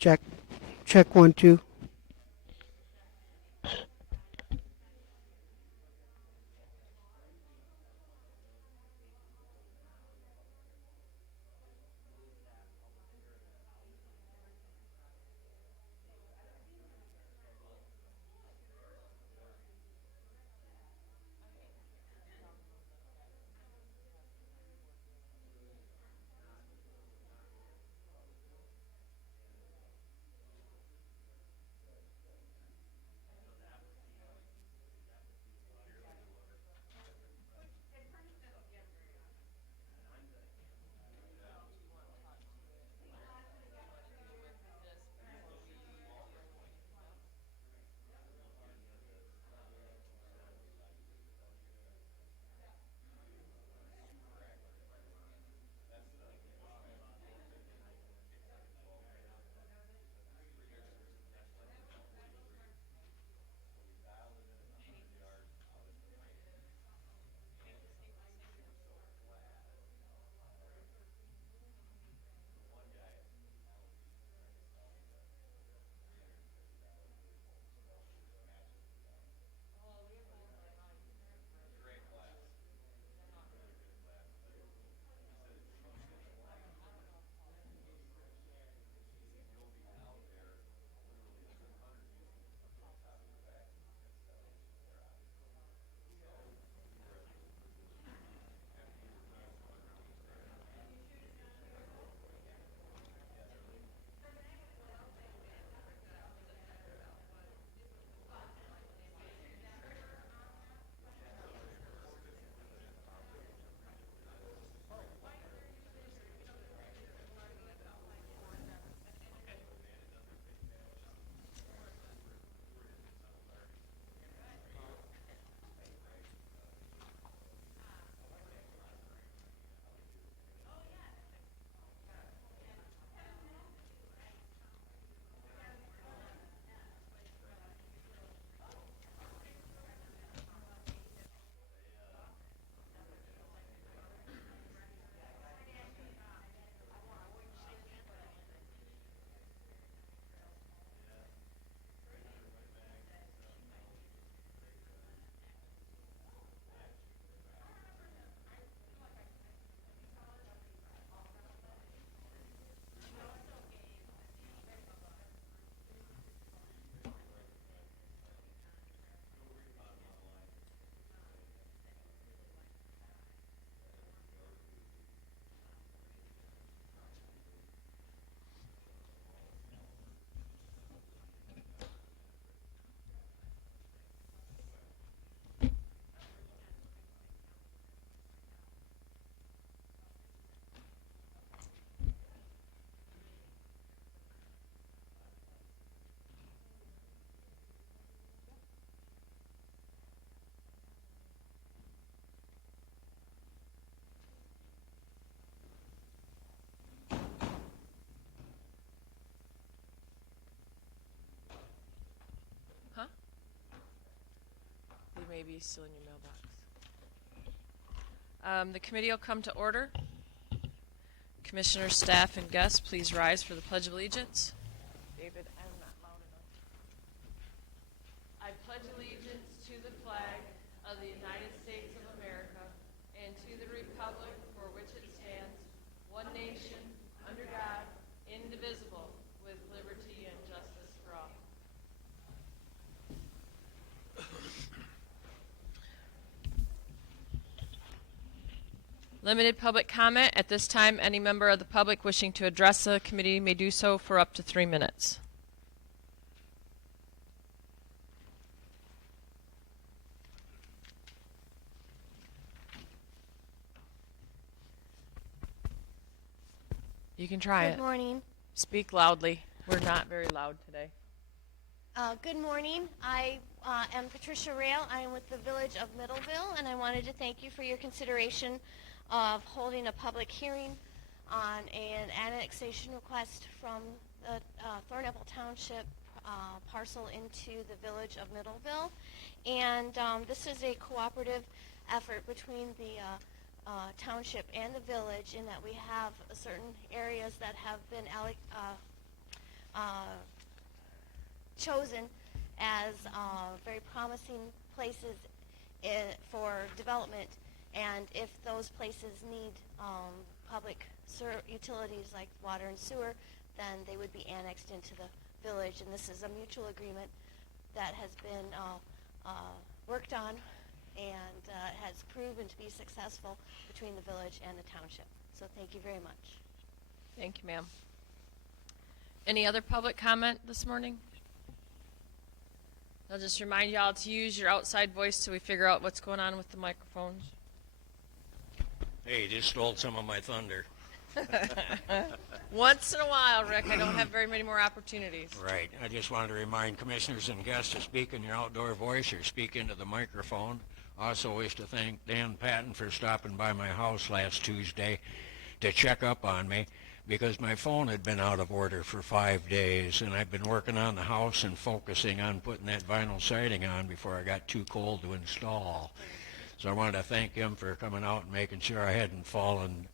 Check. Check 1 2. Huh? They may be still in your mailbox. The committee will come to order. Commissioners, staff, and guests, please rise for the Pledge of Allegiance. David, I'm not loud enough. I pledge allegiance to the flag of the United States of America and to the republic for which it stands, one nation, under God, indivisible, with liberty and justice for all. Limited public comment. At this time, any member of the public wishing to address the committee may do so for up to 3 minutes. You can try it. Good morning. Speak loudly. We're not very loud today. Good morning. I am Patricia Rail. I am with the Village of Middleville, and I wanted to thank you for your consideration of holding a public hearing on an annexation request from the Thornapple Township parcel into the Village of Middleville. And this is a cooperative effort between the township and the village in that we have certain areas that have been chosen as very promising places for development, and if those places need public utilities like water and sewer, then they would be annexed into the village. And this is a mutual agreement that has been worked on and has proven to be successful between the village and the township. So thank you very much. Thank you, ma'am. Any other public comment this morning? I'll just remind y'all to use your outside voice so we figure out what's going on with the microphones. Hey, you just stole some of my thunder. Once in a while, Rick. I don't have very many more opportunities. Right. I just wanted to remind commissioners and guests to speak in your outdoor voice or speak into the microphone. Also wish to thank Dan Patton for stopping by my house last Tuesday to check up on me because my phone had been out of order for 5 days, and I've been working on the house and focusing on putting that vinyl siding on before I got too cold to install. So I wanted to thank him for coming out and making sure I hadn't fallen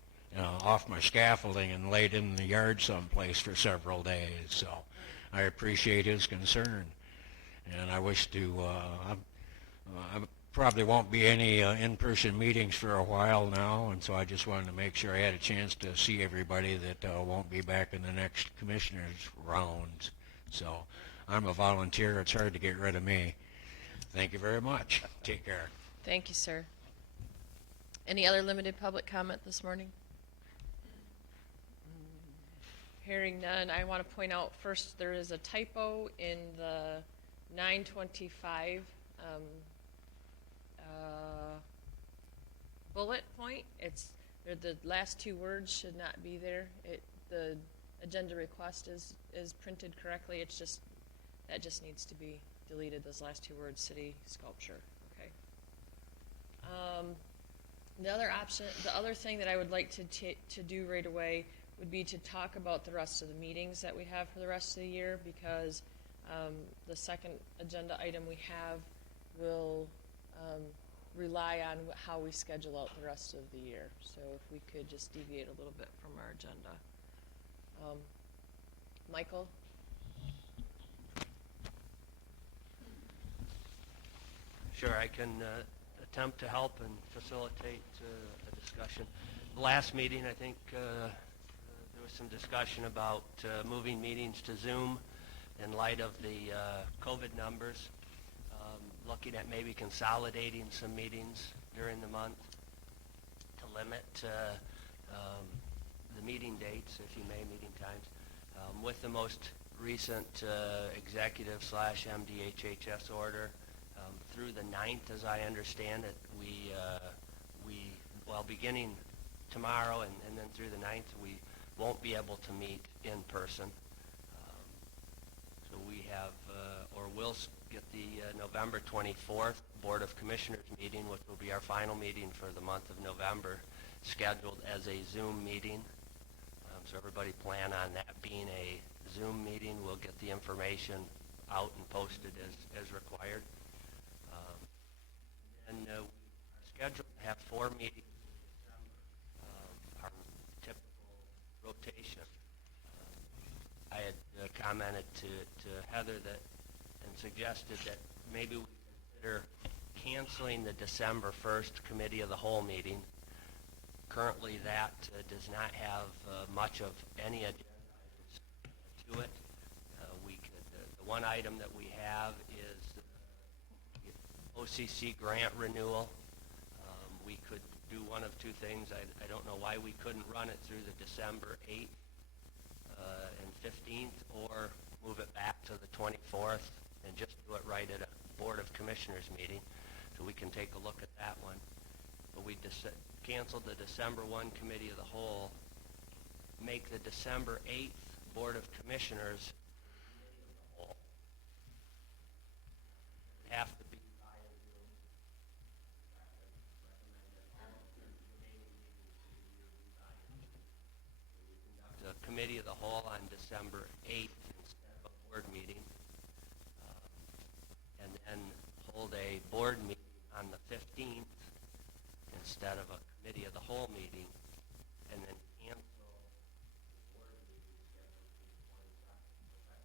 off my scaffolding and laid in the yard someplace for several days. So I appreciate his concern. And I wish to, I probably won't be any in-person meetings for a while now, and so I just wanted to make sure I had a chance to see everybody that won't be back in the next commissioners rounds. So I'm a volunteer. It's hard to get rid of me. Thank you very much. Take care. Thank you, sir. Any other limited public comment this morning? Hearing none, I want to point out first there is a typo in the 925 bullet point. The last two words should not be there. The agenda request is printed correctly. That just needs to be deleted. Those last two words, city sculpture. Okay. The other thing that I would like to do right away would be to talk about the rest of the meetings that we have for the rest of the year, because the second agenda item we have will rely on how we schedule out the rest of the year. So if we could just deviate a little bit from our agenda. Michael? Sure, I can attempt to help and facilitate a discussion. The last meeting, I think there was some discussion about moving meetings to Zoom in light of the COVID numbers, looking at maybe consolidating some meetings during the month to limit the meeting dates, if you may, meeting times. With the most recent executive/MDHHS order, through the 9th, as I understand it, beginning tomorrow and then through the 9th, we won't be able to meet in person. So we have, or we'll get the November 24th Board of Commissioners meeting, which will be our final meeting for the month of November, scheduled as a Zoom meeting. So everybody plan on that being a Zoom meeting. We'll get the information out and posted as required. And we are scheduled to have 4 meetings in December, our typical rotation. I had commented to Heather and suggested that maybe we consider canceling the December 1st Committee of the Whole meeting. Currently that does not have much of any agenda items to it. The one item that we have is OCC grant renewal. We could do one of two things. I don't know why we couldn't run it through the December 8th and 15th, or move it back to the 24th and just do it right at a Board of Commissioners meeting, so we can take a look at that one. But we canceled the December 1 Committee of the Whole, make the December 8th Board of Commissioners Committee of the Whole. It have to be via Zoom. The Committee of the Whole on December 8th instead of a board meeting, and then hold a board meeting on the 15th instead of a Committee of the Whole meeting, and then cancel the board meeting scheduled for the 22nd. So if I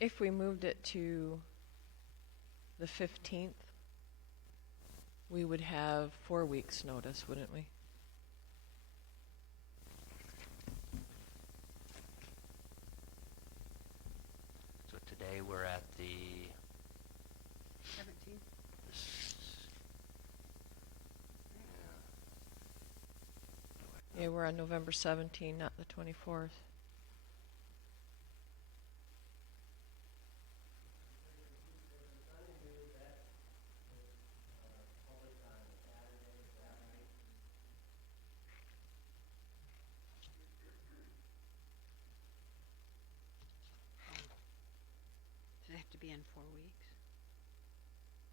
If we moved it to the 15th, we would have 4 weeks' notice, wouldn't we? So today we're at the 17th? Yeah, we're on November 17, not the 24th. Does it have to be in 4 weeks?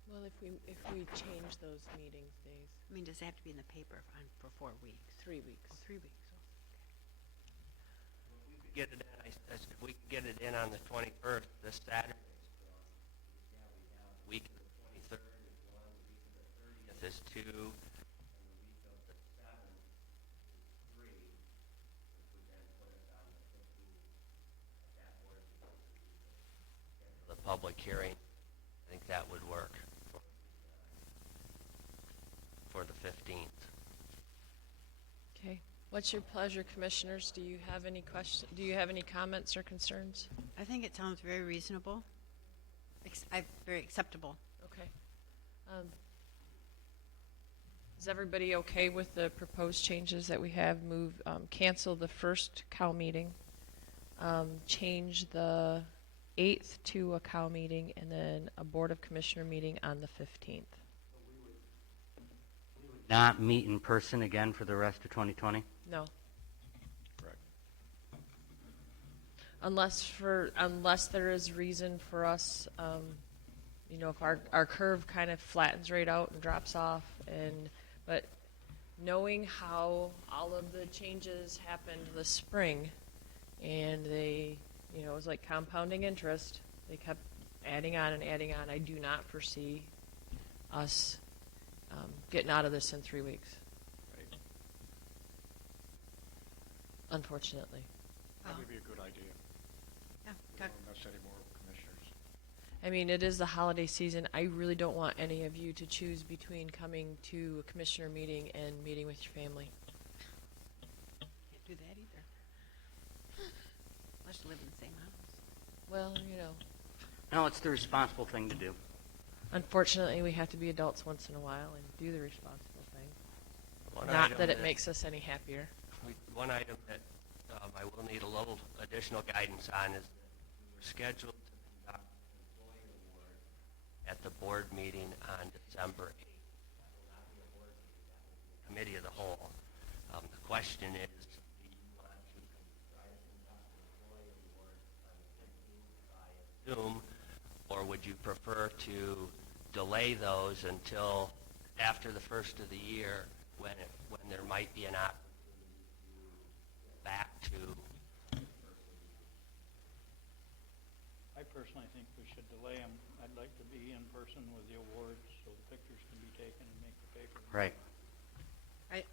Well, if we change those meetings days, I mean, does it have to be in the paper for 4 weeks? 3 weeks. Oh, 3 weeks. get it in, I said we could get it in on the 21st, this Saturday. Week of the 23rd is one, the week of the 30th is two, and the week of the 7th is three, which would then put us on the 15th at that board meeting. Schedule the public hearing. I think that would work for the 15th. Okay. What's your pleasure, commissioners? Do you have any questions? Do you have any comments or concerns? I think it sounds very reasonable. Very acceptable. Okay. Is everybody okay with the proposed changes that we have? Cancel the first cow meeting, change the 8th to a cow meeting, and then a Board of Commissioner meeting on the 15th. Not meet in person again for the rest of 2020? No. Correct. Unless there is reason for us, if our curve kind of flattens right out and drops off, but knowing how all of the changes happened this spring, and they, it was like compounding interest. They kept adding on and adding on. I do not foresee us getting out of this in 3 weeks. Right. Unfortunately. That would be a good idea. Yeah. We don't miss any more commissioners. I mean, it is the holiday season. I really don't want any of you to choose between coming to a commissioner meeting and meeting with your family. Can't do that either. Unless you live in the same house. Well, No, it's the responsible thing to do. unfortunately, we have to be adults once in a while and do the responsible thing. One Not item that it makes us any happier. One item that I will need a little additional guidance on is that we were scheduled to conduct an employee award at the board meeting on December 8th. That will not be a board meeting, that will be a committee of the whole. The question is, do you want to try to conduct an employee award on the 15th via Zoom, or would you prefer to delay those until after the first of the year when there might be an opportunity to get back to? I personally think we should delay them. I'd like to be in person with the awards so the pictures can be taken and make the paper. Right.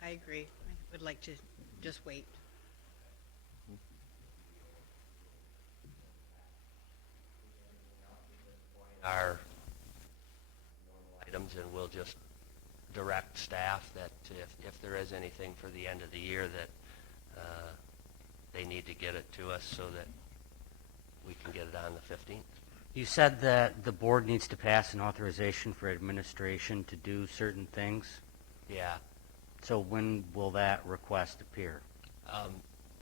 I agree. I would like to just wait. Our normal items, and we'll just direct staff that if there is anything for the end of the year that they need to get it to us so that we can get it on the 15th. You said that the board needs to pass an authorization for administration to do certain things. Yeah. So when will that request appear?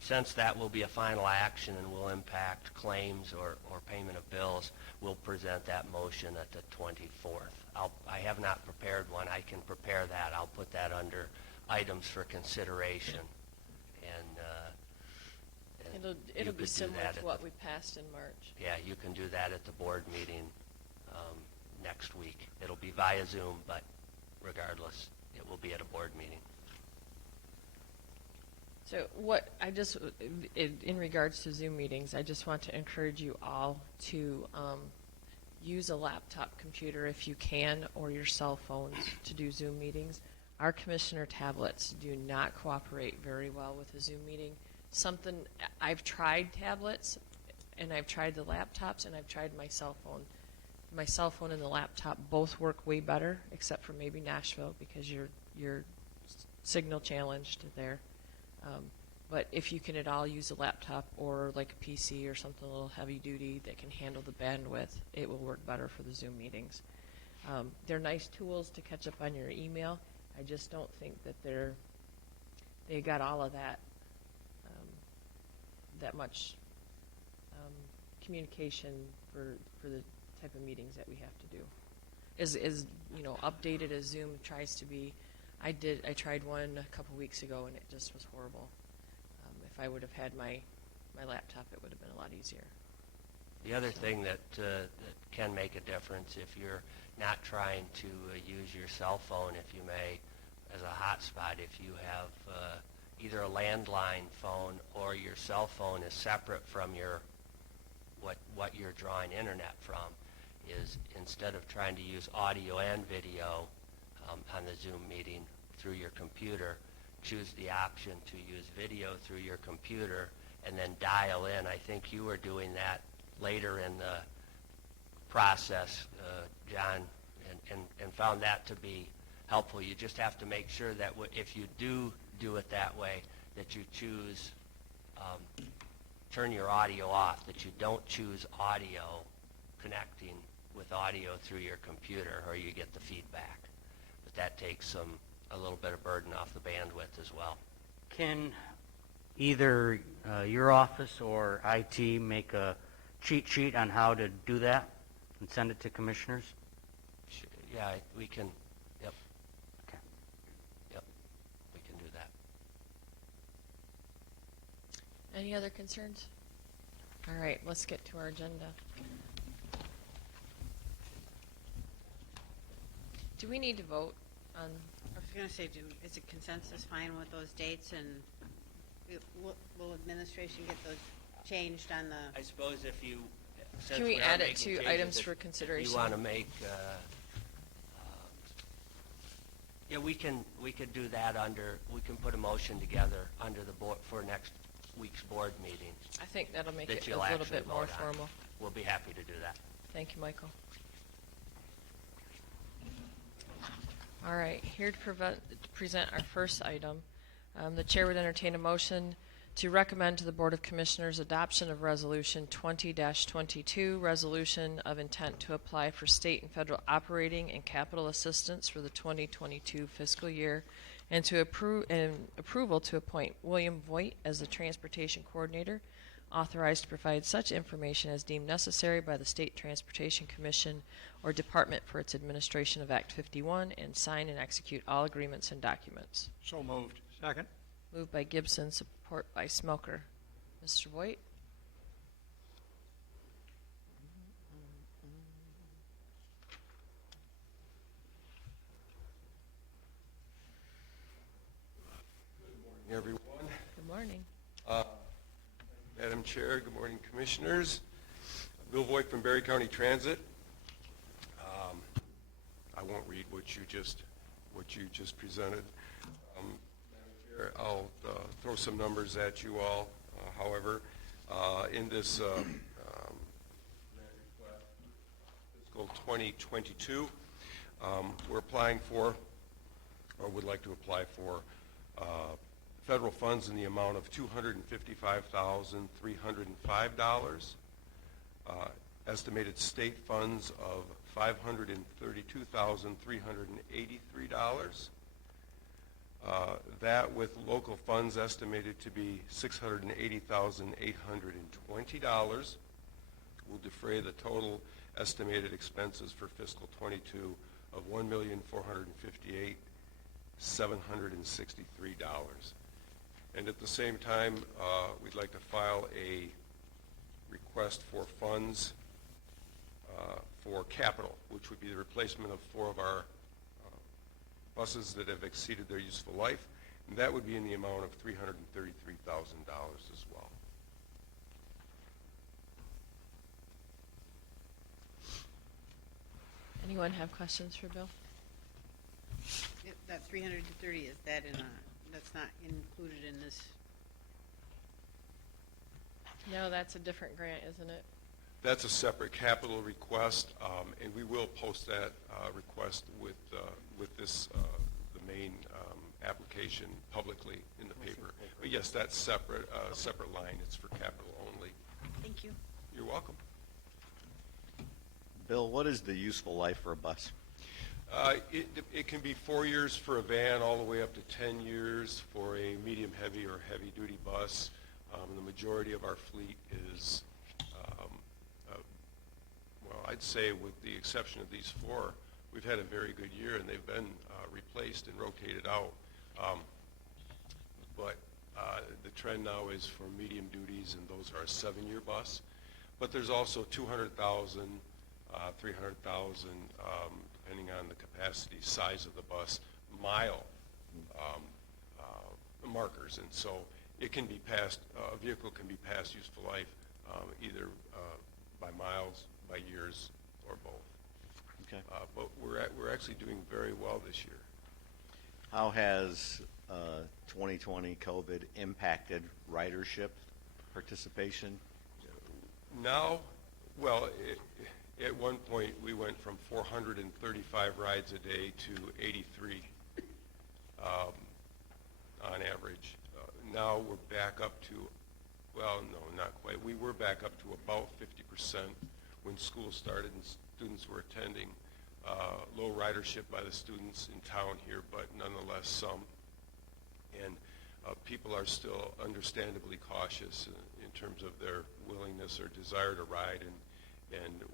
Since that will be a final action and will impact claims or payment of bills, we'll present that motion at the 24th. I have not prepared one. I can prepare that. I'll put that under items for consideration. And It'll you be could do similar that to at what we passed in March. Yeah, you can do that at the board meeting next week. It'll be via Zoom, but regardless, it will be at a board meeting. So in regards to Zoom meetings, I just want to encourage you all to use a laptop computer if you can, or your cell phones to do Zoom meetings. Our commissioner tablets do not cooperate very well with a Zoom meeting. I've tried tablets, and I've tried the laptops and I've tried my cell phone. My cell phone and the laptop both work way better, except for maybe Nashville because you're signal challenged there. But if you can at all use a laptop or like a PC or something a little heavy duty that can handle the bandwidth, it will work better for the Zoom meetings. They're nice tools to catch up on your email. I just don't think that they got all of that that much communication for the type of meetings that we have to do. As updated as Zoom tries to be, I tried one a couple weeks ago and it just was horrible. If I would have had my laptop, it would have been a lot easier. The other thing that can make a difference if you're not trying to use your cell phone, if you may, as a hotspot, if you have either a landline phone or your cell phone is separate from your what you're drawing internet from, is instead of trying to use audio and video on the Zoom meeting through your computer, choose the option to use video through your computer and then dial in. I think you were doing that later in the process, John, and found that to be helpful. You just have to make sure that if you do it that way, that you choose turn your audio off, that you don't choose audio connecting with audio through your computer, or you get the feedback. But that takes a little bit of burden off the bandwidth as well. Can either your office or IT make a cheat sheet on how to do that and send it to commissioners? Yeah, we can. Yep. Okay. Yep. We can do that. Any other concerns? All right, let's get to our agenda. Do we need to vote on? I was going to say, is a consensus fine with those dates, and will administration get those changed on the? I suppose if you. Since Can we are add it making to changes, items if for consideration? You want to make. Yeah, we could do that we can put a motion together under the board for next week's board meeting. I think that'll make that it a you'll little actually bit more vote on. formal. We'll be happy to do that. Thank you, Michael. All right, here to present our first item. The chair would entertain a motion to recommend to the Board of Commissioners adoption of Resolution 20-22, Resolution of Intent to Apply for State and Federal Operating and Capital Assistance for the 2022 fiscal year, and to approval to appoint William Voigt as the Transportation Coordinator, authorized to provide such information as deemed necessary by the State Transportation Commission or Department for its administration of Act 51, and sign and execute all agreements and documents. So moved. Second. Moved by Gibson, support by Smelker. Mr. Voigt? Everyone. Good morning. Madam Chair, good morning, Commissioners. Bill Voigt from Berry County Transit. I won't read what you just presented. Madam Chair, I'll throw some numbers at you all. However, in this fiscal 2022, we're applying for, or would like to apply for, federal funds in the amount of $255,305, estimated state funds of $532,383, that with local funds estimated to be $680,820, will defray the total estimated expenses for fiscal 22 of $1,458,763. And at the same time, we'd like to file a request for funds for capital, which would be the replacement of 4 of our buses that have exceeded their useful life, and that would be in the amount of $333,000 as well. Anyone have questions for Bill? That 330, is that that's not included in this? No, that's a different grant, isn't it? That's a separate capital request, and we will post that request with this, the main application publicly in the paper. But yes, that's separate line. It's for capital only. Thank you. You're welcome. Bill, what is the useful life for a bus? It can be 4 years for a van, all the way up to 10 years for a medium-heavy or heavy-duty bus. The majority of our fleet is, well, I'd say with the exception of these 4, we've had a very good year, and they've been replaced and rotated out. But the trend now is for medium duties, and those are a 7-year bus. But there's also 200,000, 300,000, depending on the capacity, size of the bus, mile markers. And so it can be passed, a vehicle can be past useful life either by miles, by years, or both. Okay. But we're actually doing very well this year. How has 2020 COVID impacted ridership participation? Now, well, at one point we went from 435 rides a day to 83 on average. Now we're back up to, well, no, not quite. We were back up to about 50% when school started and students were attending. Low ridership by the students in town here, but nonetheless some. And people are still understandably cautious in terms of their willingness or desire to ride, and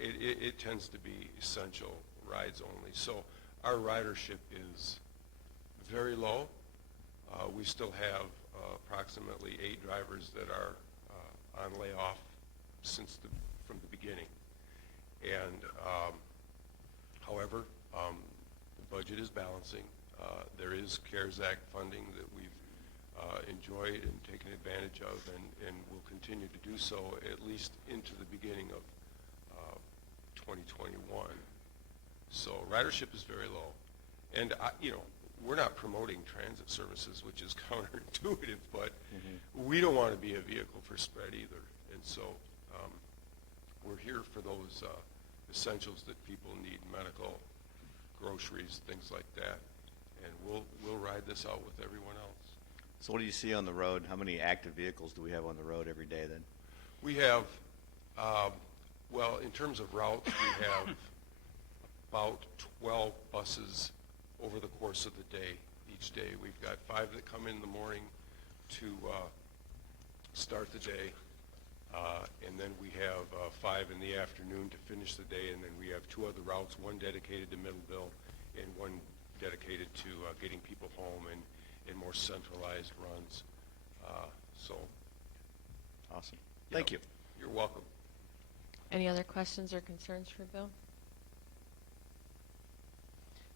it tends to be essential rides only. So our ridership is very low. We still have approximately 8 drivers that are on layoff from the beginning. And however, the budget is balancing. There is CARES Act funding that we've enjoyed and taken advantage of, and will continue to do so at least into the beginning of 2021. So ridership is very low. And, we're not promoting transit services, which is counterintuitive, but we don't want to be a vehicle for spread either. And so we're here for those essentials that people need, medical, groceries, things like that. And we'll ride this out with everyone else. So what do you see on the road? How many active vehicles do we have on the road every day then? We have, well, in terms of routes, we have about 12 buses over the course of the day. Each day we've got 5 that come in the morning to start the day, and then we have 5 in the afternoon to finish the day, and then we have 2 other routes, one dedicated to Middleville and one dedicated to getting people home and in more centralized runs. So awesome. Thank you. You're welcome. Any other questions or concerns for Bill?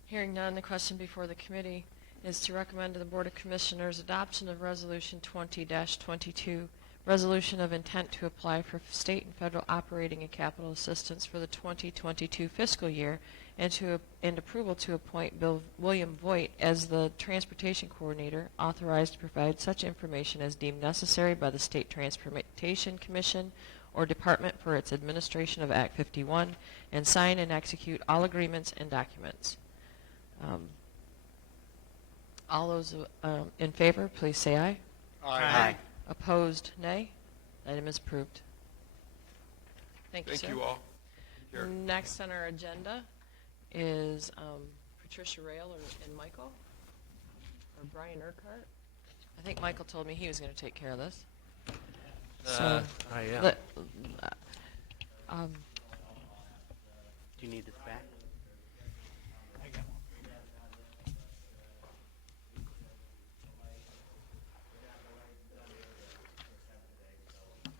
Hearing none, the question before the committee is to recommend to the Board of Commissioners adoption of Resolution 20-22, resolution of intent to apply for state and federal operating and capital assistance for the 2022 fiscal year, and approval to appoint William Voigt as the Transportation Coordinator, authorized to provide such information as deemed necessary by the State Transportation Commission or Department for its administration of Act 51, and sign and execute all agreements and documents. All those in favor, please say aye. Aye. Opposed, nay. Item is approved. Thank you, sir. Thank you all. Take care. Next on our agenda is Patricia Rail and Michael, or Brian Urquhart. I think Michael told me he was going to take care of this. So, I am. let- Do you need this back?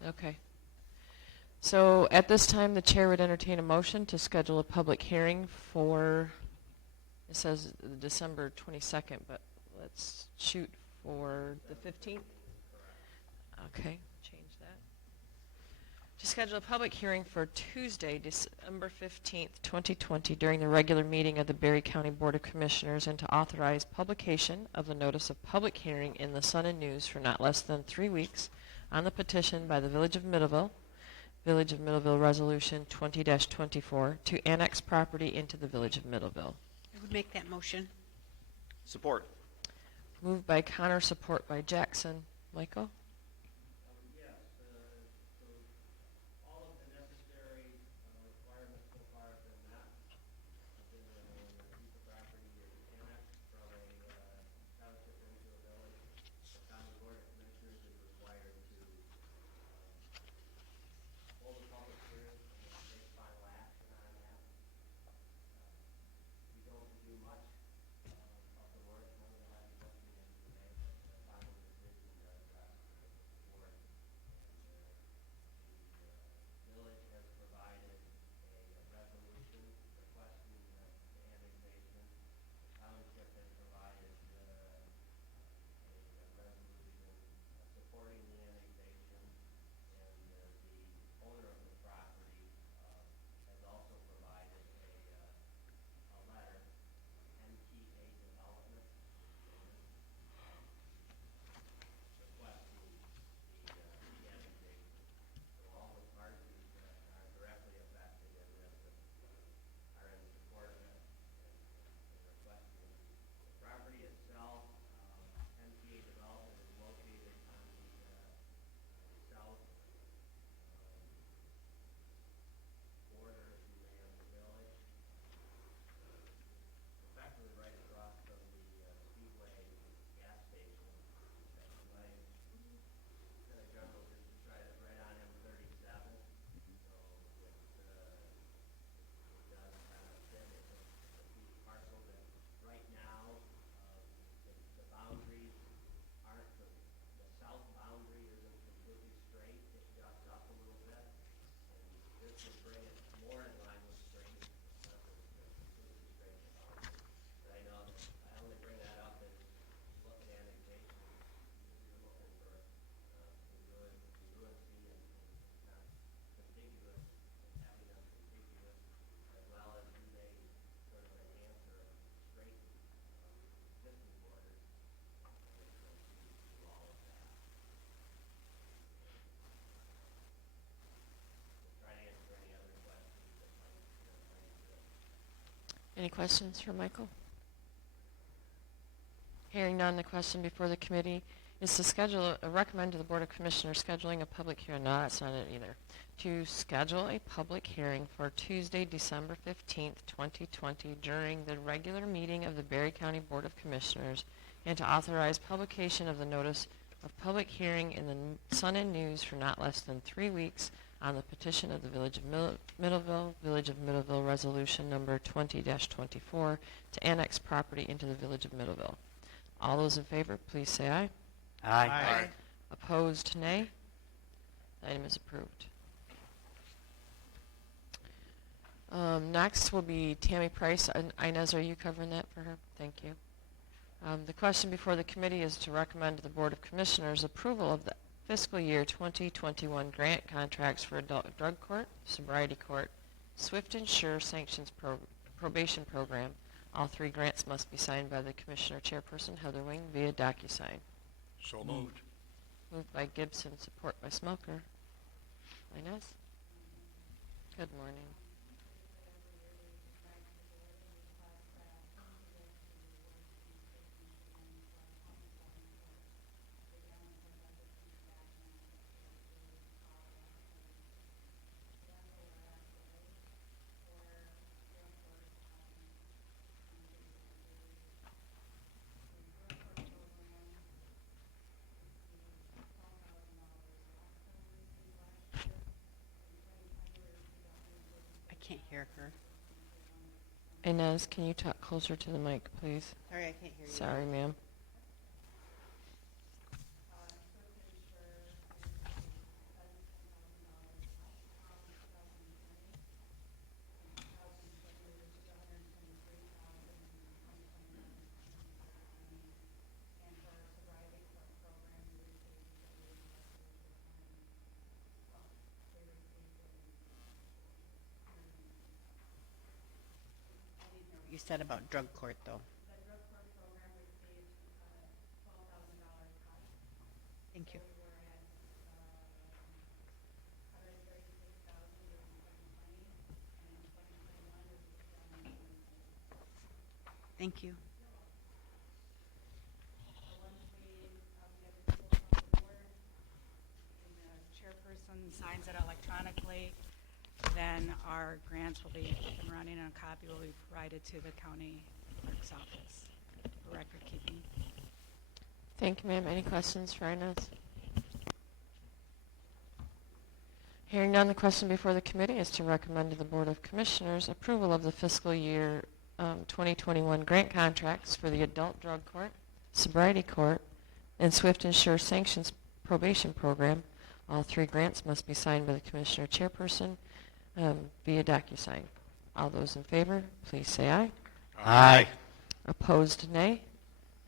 Okay. So at this time, the chair would entertain a motion to schedule a public hearing for, it says December 22nd, but let's shoot for the 15th. Okay, change that. To schedule a public hearing for Tuesday, December 15th, 2020, during the regular meeting of the Berry County Board of Commissioners, and to authorize publication of the notice of public hearing in the Sun and News for not less than 3 weeks on the petition by the Village of Middleville Resolution 20-24, to annex property into the Village of Middleville. I would make that motion. Support. Moved by Connor, support by Jackson. Michael? Any questions for Michael? Hearing none, the question before the committee is to recommend to the Board of Commissioners scheduling a public hearing. No, that's not it either. To schedule a public hearing for Tuesday, December 15th, 2020 during the regular meeting of the Berry County Board of Commissioners, and to authorize publication of the notice of public hearing in the Sun and News for not less than 3 weeks on the petition of the Village of Middleville Resolution number 20-24, to annex property into the Village of Middleville. All those in favor, please say aye. Aye. Opposed, nay. The item is approved. Next will be Tammy Price. Inez, are you covering that for her? Thank you. The question before the committee is to recommend to the Board of Commissioners approval of the fiscal year 2021 grant contracts for Adult Drug Court, Sobriety Court, Swift and Sure Sanctions Probation Program. All 3 grants must be signed by the Commissioner Chairperson, Heather Wing, via DocuSign. So moved. Moved by Gibson, support by Smoker. Inez? Good morning. I can't hear her. Inez, can you talk closer to the mic, please? Sorry, I can't hear you. Sorry, ma'am. You said about drug court, though. Thank you. Thank you. Chairperson signs it electronically, then our grants will be up and running and a copy will be provided to the county clerk's office for record keeping. Thank you, ma'am. Any questions for Inez? Hearing none, the question before the committee is to recommend to the Board of Commissioners approval of the fiscal year 2021 grant contracts for the Adult Drug Court, Sobriety Court, and Swift and Sure Sanctions Probation Program. All 3 grants must be signed by the Commissioner Chairperson via DocuSign. All those in favor, please say aye. Aye. Opposed, nay.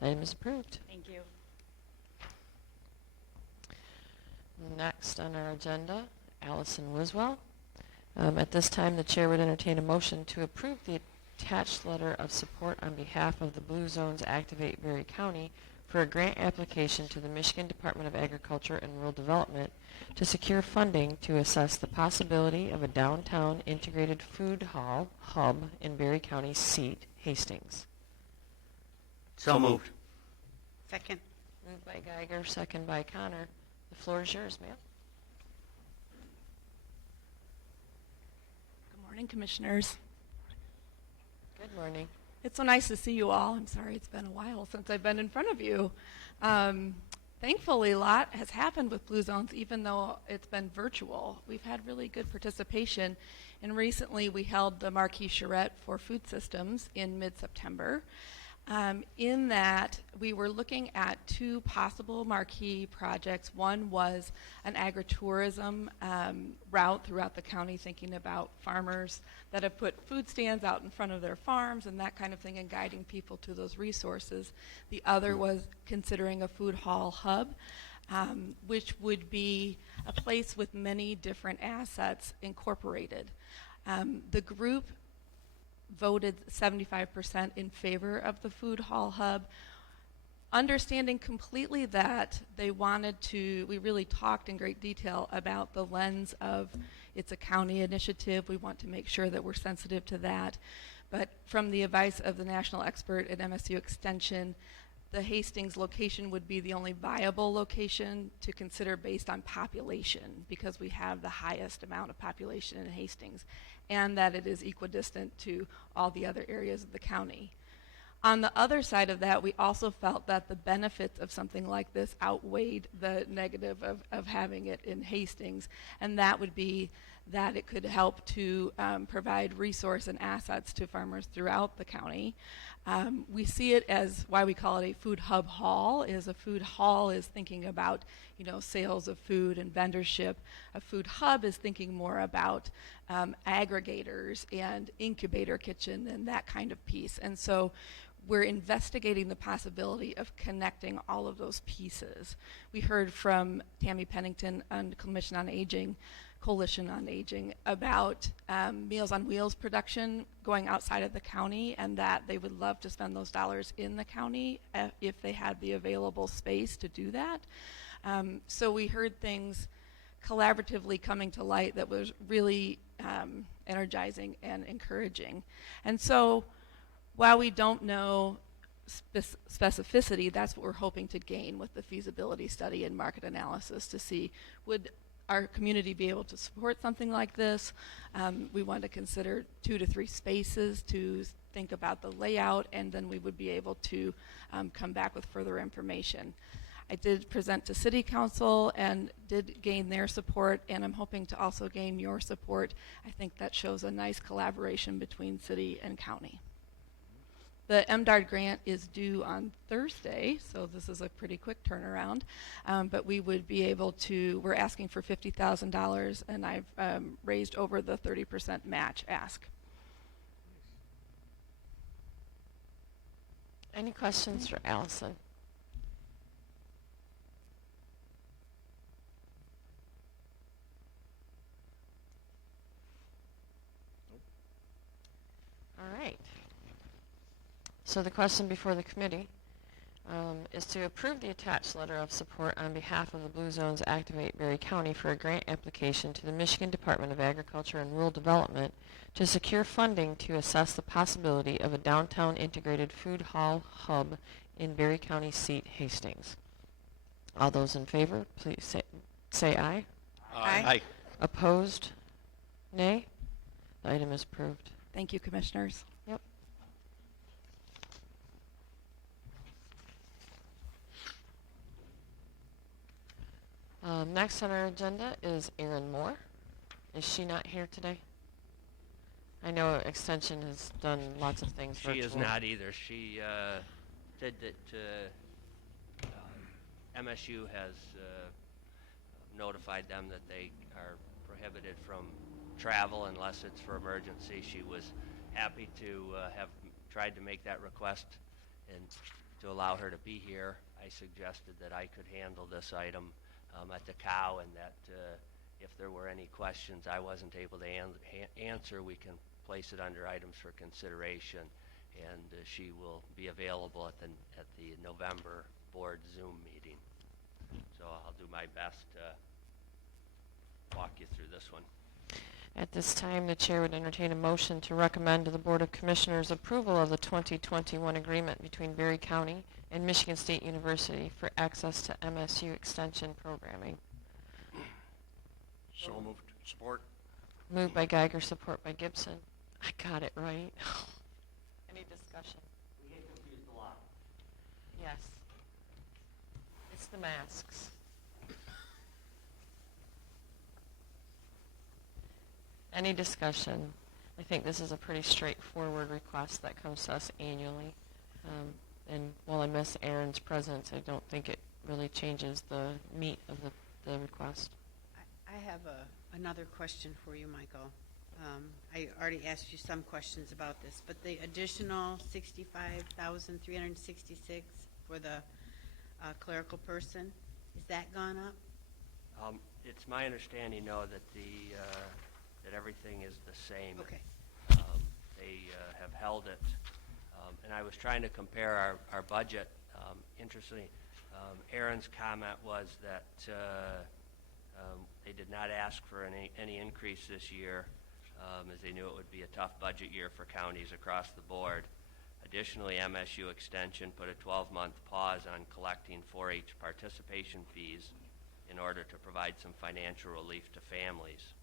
Item is approved. Thank you. Next on our agenda, Allison Wiswell. At this time, the chair would entertain a motion to approve the attached letter of support on behalf of the Blue Zones Activate Berry County for a grant application to the Michigan Department of Agriculture and Rural Development to secure funding to assess the possibility of a downtown integrated food hall hub in Berry County seat, Hastings. So moved. Second. Moved by Geiger, second by Connor. The floor is yours, ma'am. Good morning, Commissioners. Good morning. It's so nice to see you all. I'm sorry it's been a while since I've been in front of you. Thankfully, a lot has happened with Blue Zones, even though it's been virtual. We've had really good participation, and recently we held the Marquis Charrette for Food Systems in mid-September. In that, we were looking at 2 possible marquee projects. One was an agritourism route throughout the county, thinking about farmers that have put food stands out in front of their farms and that kind of thing, and guiding people to those resources. The other was considering a food hall hub, which would be a place with many different assets incorporated. The group voted 75% in favor of the food hall hub, understanding completely that they wanted to, we really talked in great detail about the lens of it's a county initiative. We want to make sure that we're sensitive to that. But from the advice of the national expert at MSU Extension, the Hastings location would be the only viable location to consider based on population, because we have the highest amount of population in Hastings, and that it is equidistant to all the other areas of the county. On the other side of that, we also felt that the benefits of something like this outweighed the negative of having it in Hastings, and that would be that it could help to provide resource and assets to farmers throughout the county. We see it as why we call it a food hub hall. Is a food hall is thinking about, you know, sales of food and vendorship. A food hub is thinking more about aggregators and incubator kitchen and that kind of piece. And so we're investigating the possibility of connecting all of those pieces. We heard from Tammy Pennington on Commission on Aging, Coalition on Aging, about Meals on Wheels production going outside of the county, and that they would love to spend those dollars in the county if they had the available space to do that. So we heard things collaboratively coming to light that was really energizing and encouraging. And so while we don't know specificity, that's what we're hoping to gain with the feasibility study and market analysis to see, would our community be able to support something like this? We want to consider 2 to 3 spaces to think about the layout, and then we would be able to come back with further information. I did present to City Council and did gain their support, and I'm hoping to also gain your support. I think that shows a nice collaboration between city and county. The MDARD grant is due on Thursday, so this is a pretty quick turnaround. But we would be able to, we're asking for $50,000, and I've raised over the 30% match ask. Any questions for Allison? All right. So the question before the committee is to approve the attached letter of support on behalf of the Blue Zones Activate Berry County for a grant application to the Michigan Department of Agriculture and Rural Development to secure funding to assess the possibility of a downtown integrated food hall hub in Berry County seat Hastings. All those in favor, please say aye. Aye. Opposed? Nay? The item is approved. Thank you, Commissioners. Yep. Next on our agenda is Erin Moore. Is she not here today? I know Extension has done lots of things She virtual. is not either. She said that MSU has notified them that they are prohibited from travel unless it's for emergency. She was happy to have tried to make that request and to allow her to be here. I suggested that I could handle this item at the cow, and that if there were any questions I wasn't able to answer, we can place it under items for consideration, and she will be available at the November board Zoom meeting. So I'll do my best to walk you through this one. At this time, the chair would entertain a motion to recommend to the Board of Commissioners approval of the 2021 agreement between Berry County and Michigan State University for access to MSU extension programming. So moved. Support. Moved by Geiger, support by Gibson. I got it right. Any discussion? We get confused a lot. Yes. It's the masks. Any discussion? I think this is a pretty straightforward request that comes to us annually. And while I miss Aaron's presence, I don't think it really changes the meat of the request. I have another question for you, Michael. I already asked you some questions about this, but the additional $65,366 for the clerical person, is that gone up? It's my understanding, no, that that everything is the same. Okay. They have held it, and I was trying to compare our budget. Interestingly, Aaron's comment was that they did not ask for any increase this year, as they knew it would be a tough budget year for counties across the board. Additionally, MSU Extension put a 12-month pause on collecting 4-H participation fees in order to provide some financial relief to families.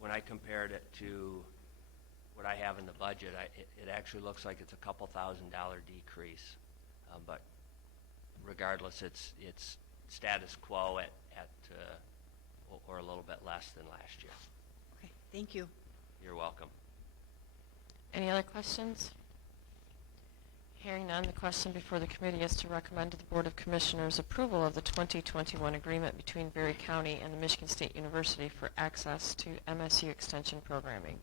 When I compared it to what I have in the budget, it actually looks like it's a couple $1,000 decrease, but regardless, it's status quo at or a little bit less than last year. Okay, thank you. You're welcome. Any other questions? Hearing none, the question before the committee is to recommend to the Board of Commissioners approval of the 2021 agreement between Berry County and the Michigan State University for access to MSU extension programming.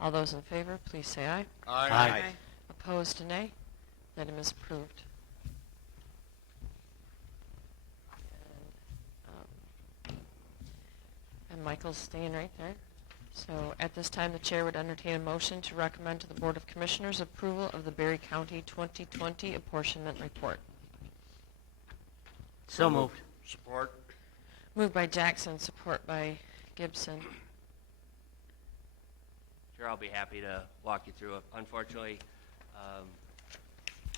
All those in favor, please say aye. Aye. Aye. Opposed, nay. The item is approved. And Michael's staying right there. So at this time, the chair would entertain a motion to recommend to the Board of Commissioners approval of the Berry County 2020 apportionment report. So moved. Support. Moved by Jackson, support by Gibson. Sure, I'll be happy to walk you through it. Unfortunately,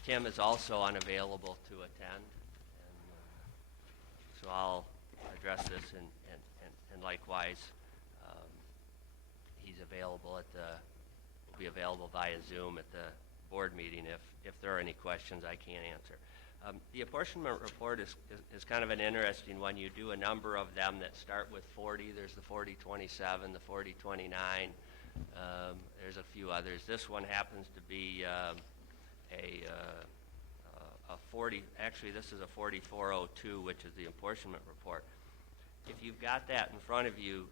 Tim is also unavailable to attend, and so I'll address this, and likewise, he's available will be available via Zoom at the board meeting if there are any questions I can't answer. The apportionment report is kind of an interesting one. You do a number of them that start with 40. There's the 4027, the 4029. There's a few others. This one happens to be a 40. Actually, this is a 4402, which is the apportionment report. If you've got that in front of you,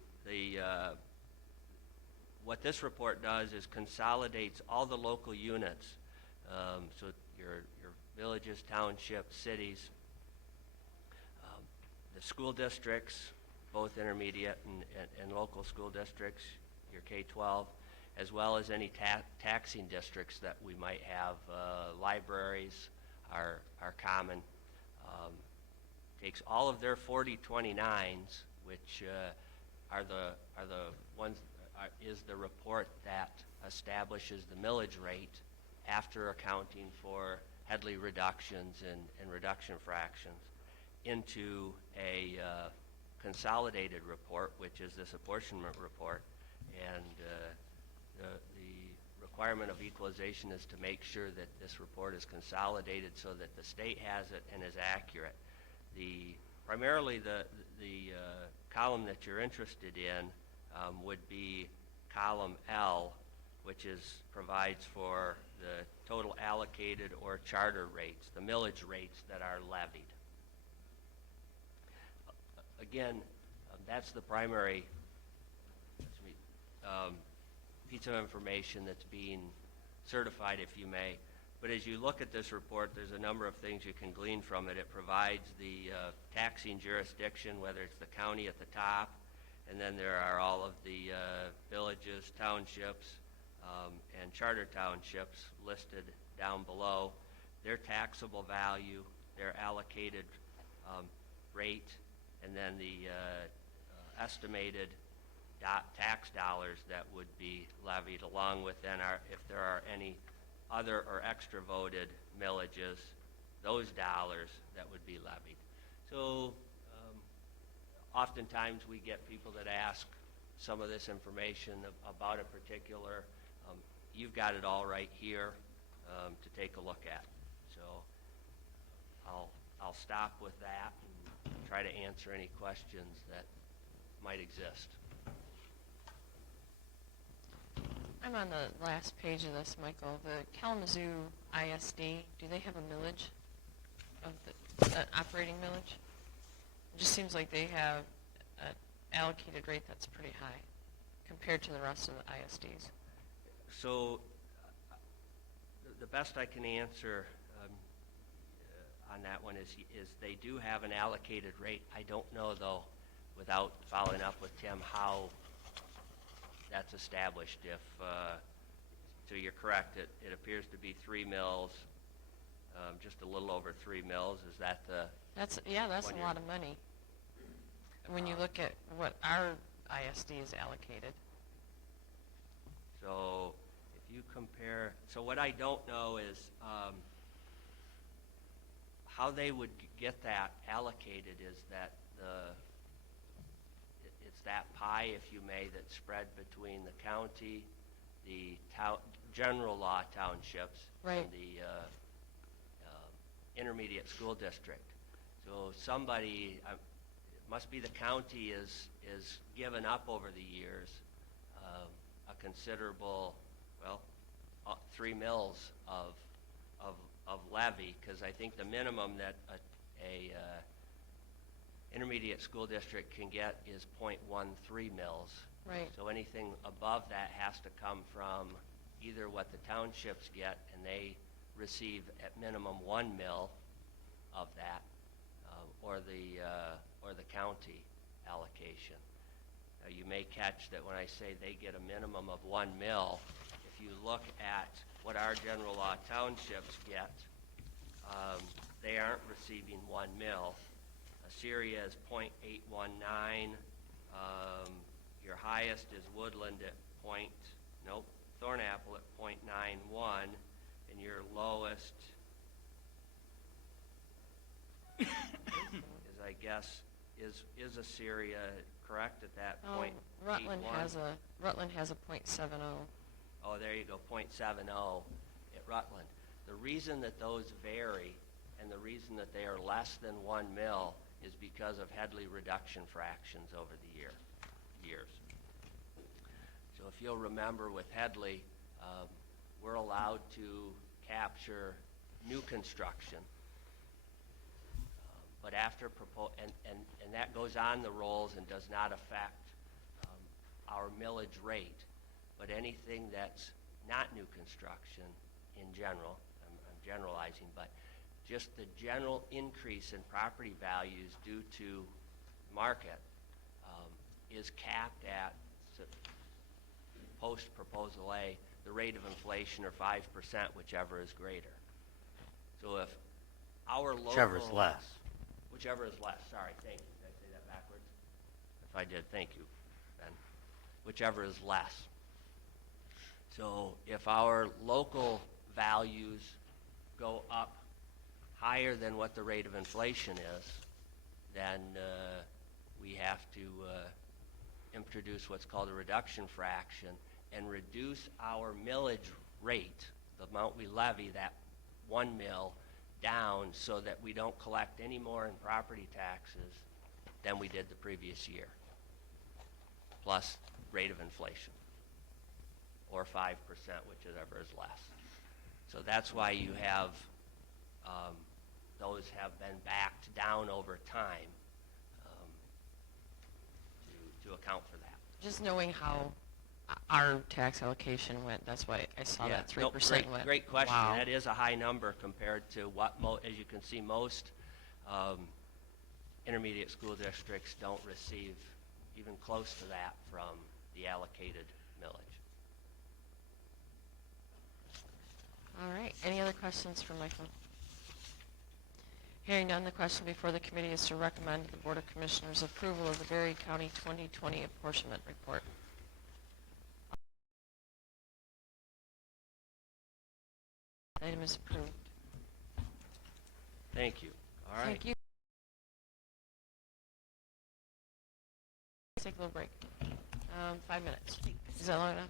what this report does is consolidates all the local units. So your villages, townships, cities, the school districts, both intermediate and local school districts, your K-12, as well as any taxing districts that we might have. Libraries are common. Takes all of their 4029s, which are the ones is the report that establishes the millage rate after accounting for Headley reductions and reduction fractions, into a consolidated report, which is this apportionment report. And the requirement of equalization is to make sure that this report is consolidated so that the state has it and is accurate. Primarily the column that you're interested in would be column L, which provides for the total allocated or charter rates, the millage rates that are levied. Again, that's the primary piece of information that's being certified, if you may. But as you look at this report, there's a number of things you can glean from it. It provides the taxing jurisdiction, whether it's the county at the top, and then there are all of the villages, townships, and charter townships listed down below, their taxable value, their allocated rate, and then the estimated tax dollars that would be levied, along with then if there are any other or extra voted millages, those dollars that would be levied. So oftentimes we get people that ask some of this information about a particular, you've got it all right here to take a look at. So I'll stop with that and try to answer any questions that might exist. I'm on the last page of this, Michael. The Kalamazoo ISD, do they have a millage, an operating millage? It just seems like they have an allocated rate that's pretty high compared to the rest of the ISDs. So the best I can answer on that one is they do have an allocated rate. I don't know, though, without following up with Tim, how that's established. If so, you're correct. It appears to be 3 mills, just a little over 3 mills. Is that the? That's a lot of money. When you look at what our ISD is allocated. So if you compare, so what I don't know is how they would get that allocated. Is that it's that pie, if you may, that's spread between the county, the general law townships, right, and the intermediate school district. So somebody, it must be the county is given up over the years a considerable, 3 mills of levy, because I think the minimum that a intermediate school district can get is 0.13 mills. Right. So anything above that has to come from either what the townships get, and they receive at minimum 1 mill of that, or the county allocation. Now, you may catch that when I say they get a minimum of 1 mill, if you look at what our general law townships get, they aren't receiving 1 mill. Assyria is 0.819. Your highest is Woodland at Thornapple at 0.91, and your lowest is, I guess, is Assyria, correct, at that point? Rutland has a 0.70. Oh, there you go, 0.70 at Rutland. The reason that those vary and the reason that they are less than 1 mill is because of Headley reduction fractions over the years. So if you'll remember with Headley, we're allowed to capture new construction, but after and that goes on the rolls and does not affect our millage rate. But anything that's not new construction in general, I'm generalizing, but just the general increase in property values due to market is capped at post-proposal A, the rate of inflation or 5%, whichever is greater. So if our local... Whichever is less. Whichever is less, sorry, thank you. Did I say that backwards? If I did, thank you, Ben. Whichever is less. So if our local values go up higher than what the rate of inflation is, then we have to introduce what's called a reduction fraction and reduce our millage rate, the amount we levy, that 1 mil, down so that we don't collect any more in property taxes than we did the previous year, plus rate of inflation, or 5%, whichever is less. So that's why you have, those have been backed down over time to account for that. Just knowing how our tax allocation went, that's why I saw that 3% went. Great question. Wow. That is a high number compared to what, as you can see, most intermediate school districts don't receive even close to that from the allocated millage. All right. Any other questions for Michael? Hearing none, the question before the committee is to recommend the Board of Commissioners approval of the Berry County 2020 apportionment report. Item is approved. Thank you. All right. Thank you. Take a little break. 5 minutes. Is that long enough?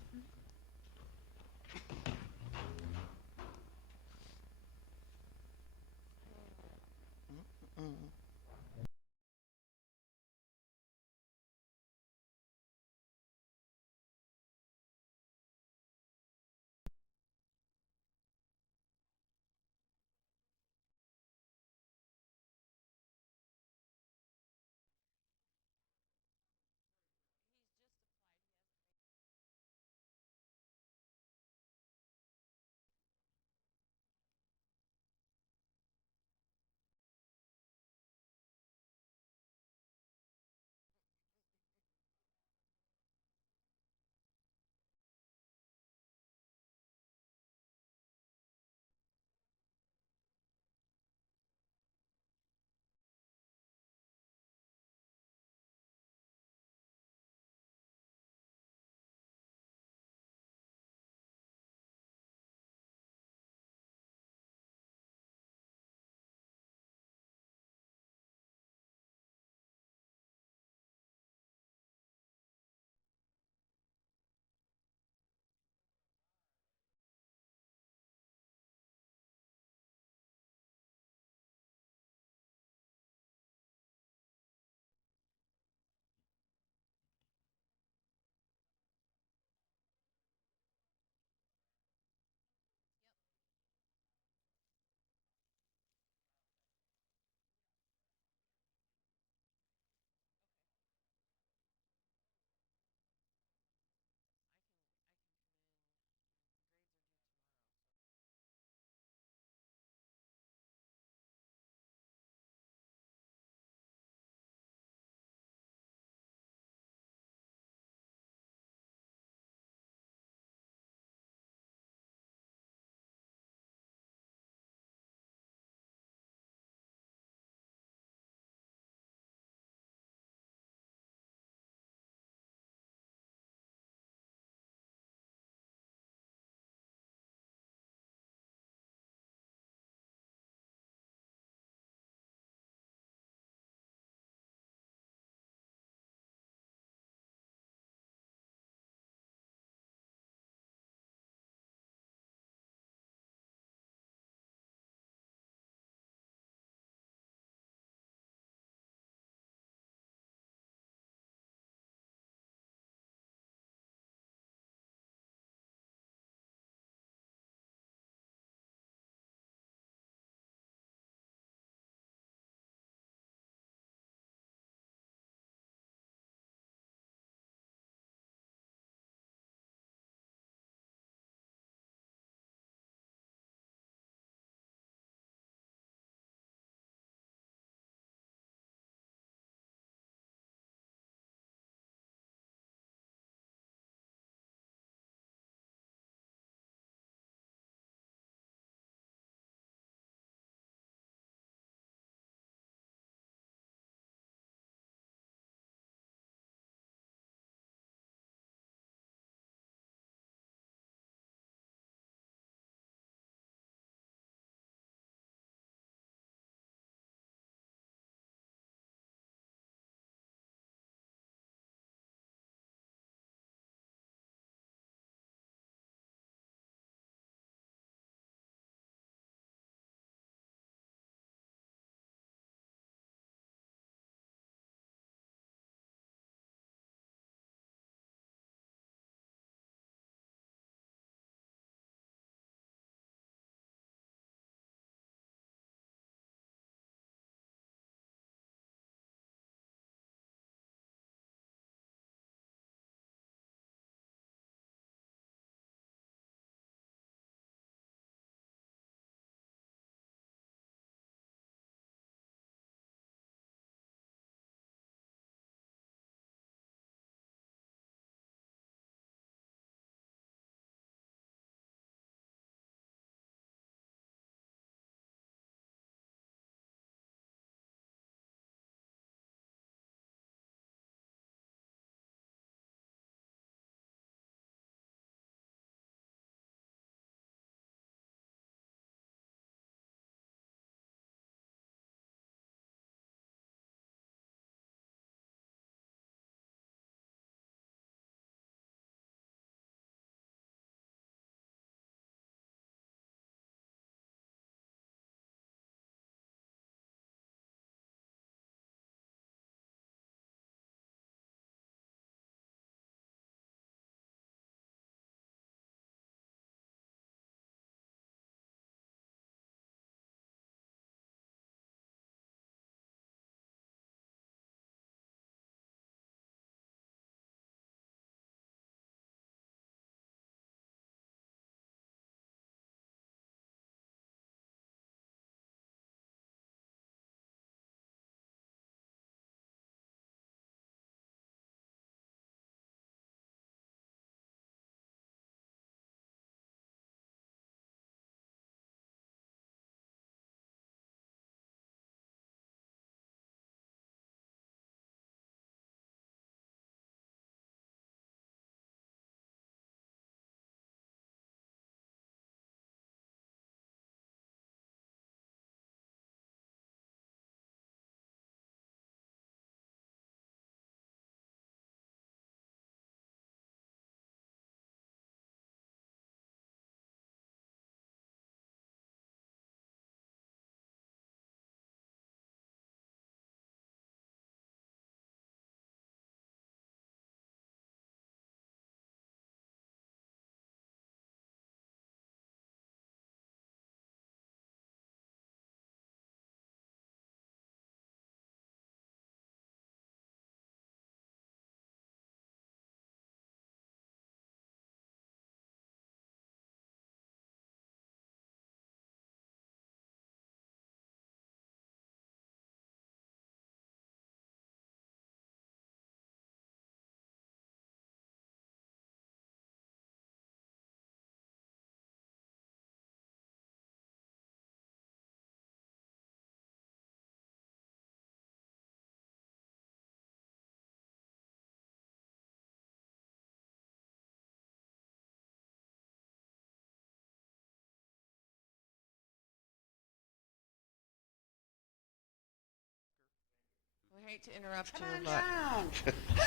hate to interrupt Come you, on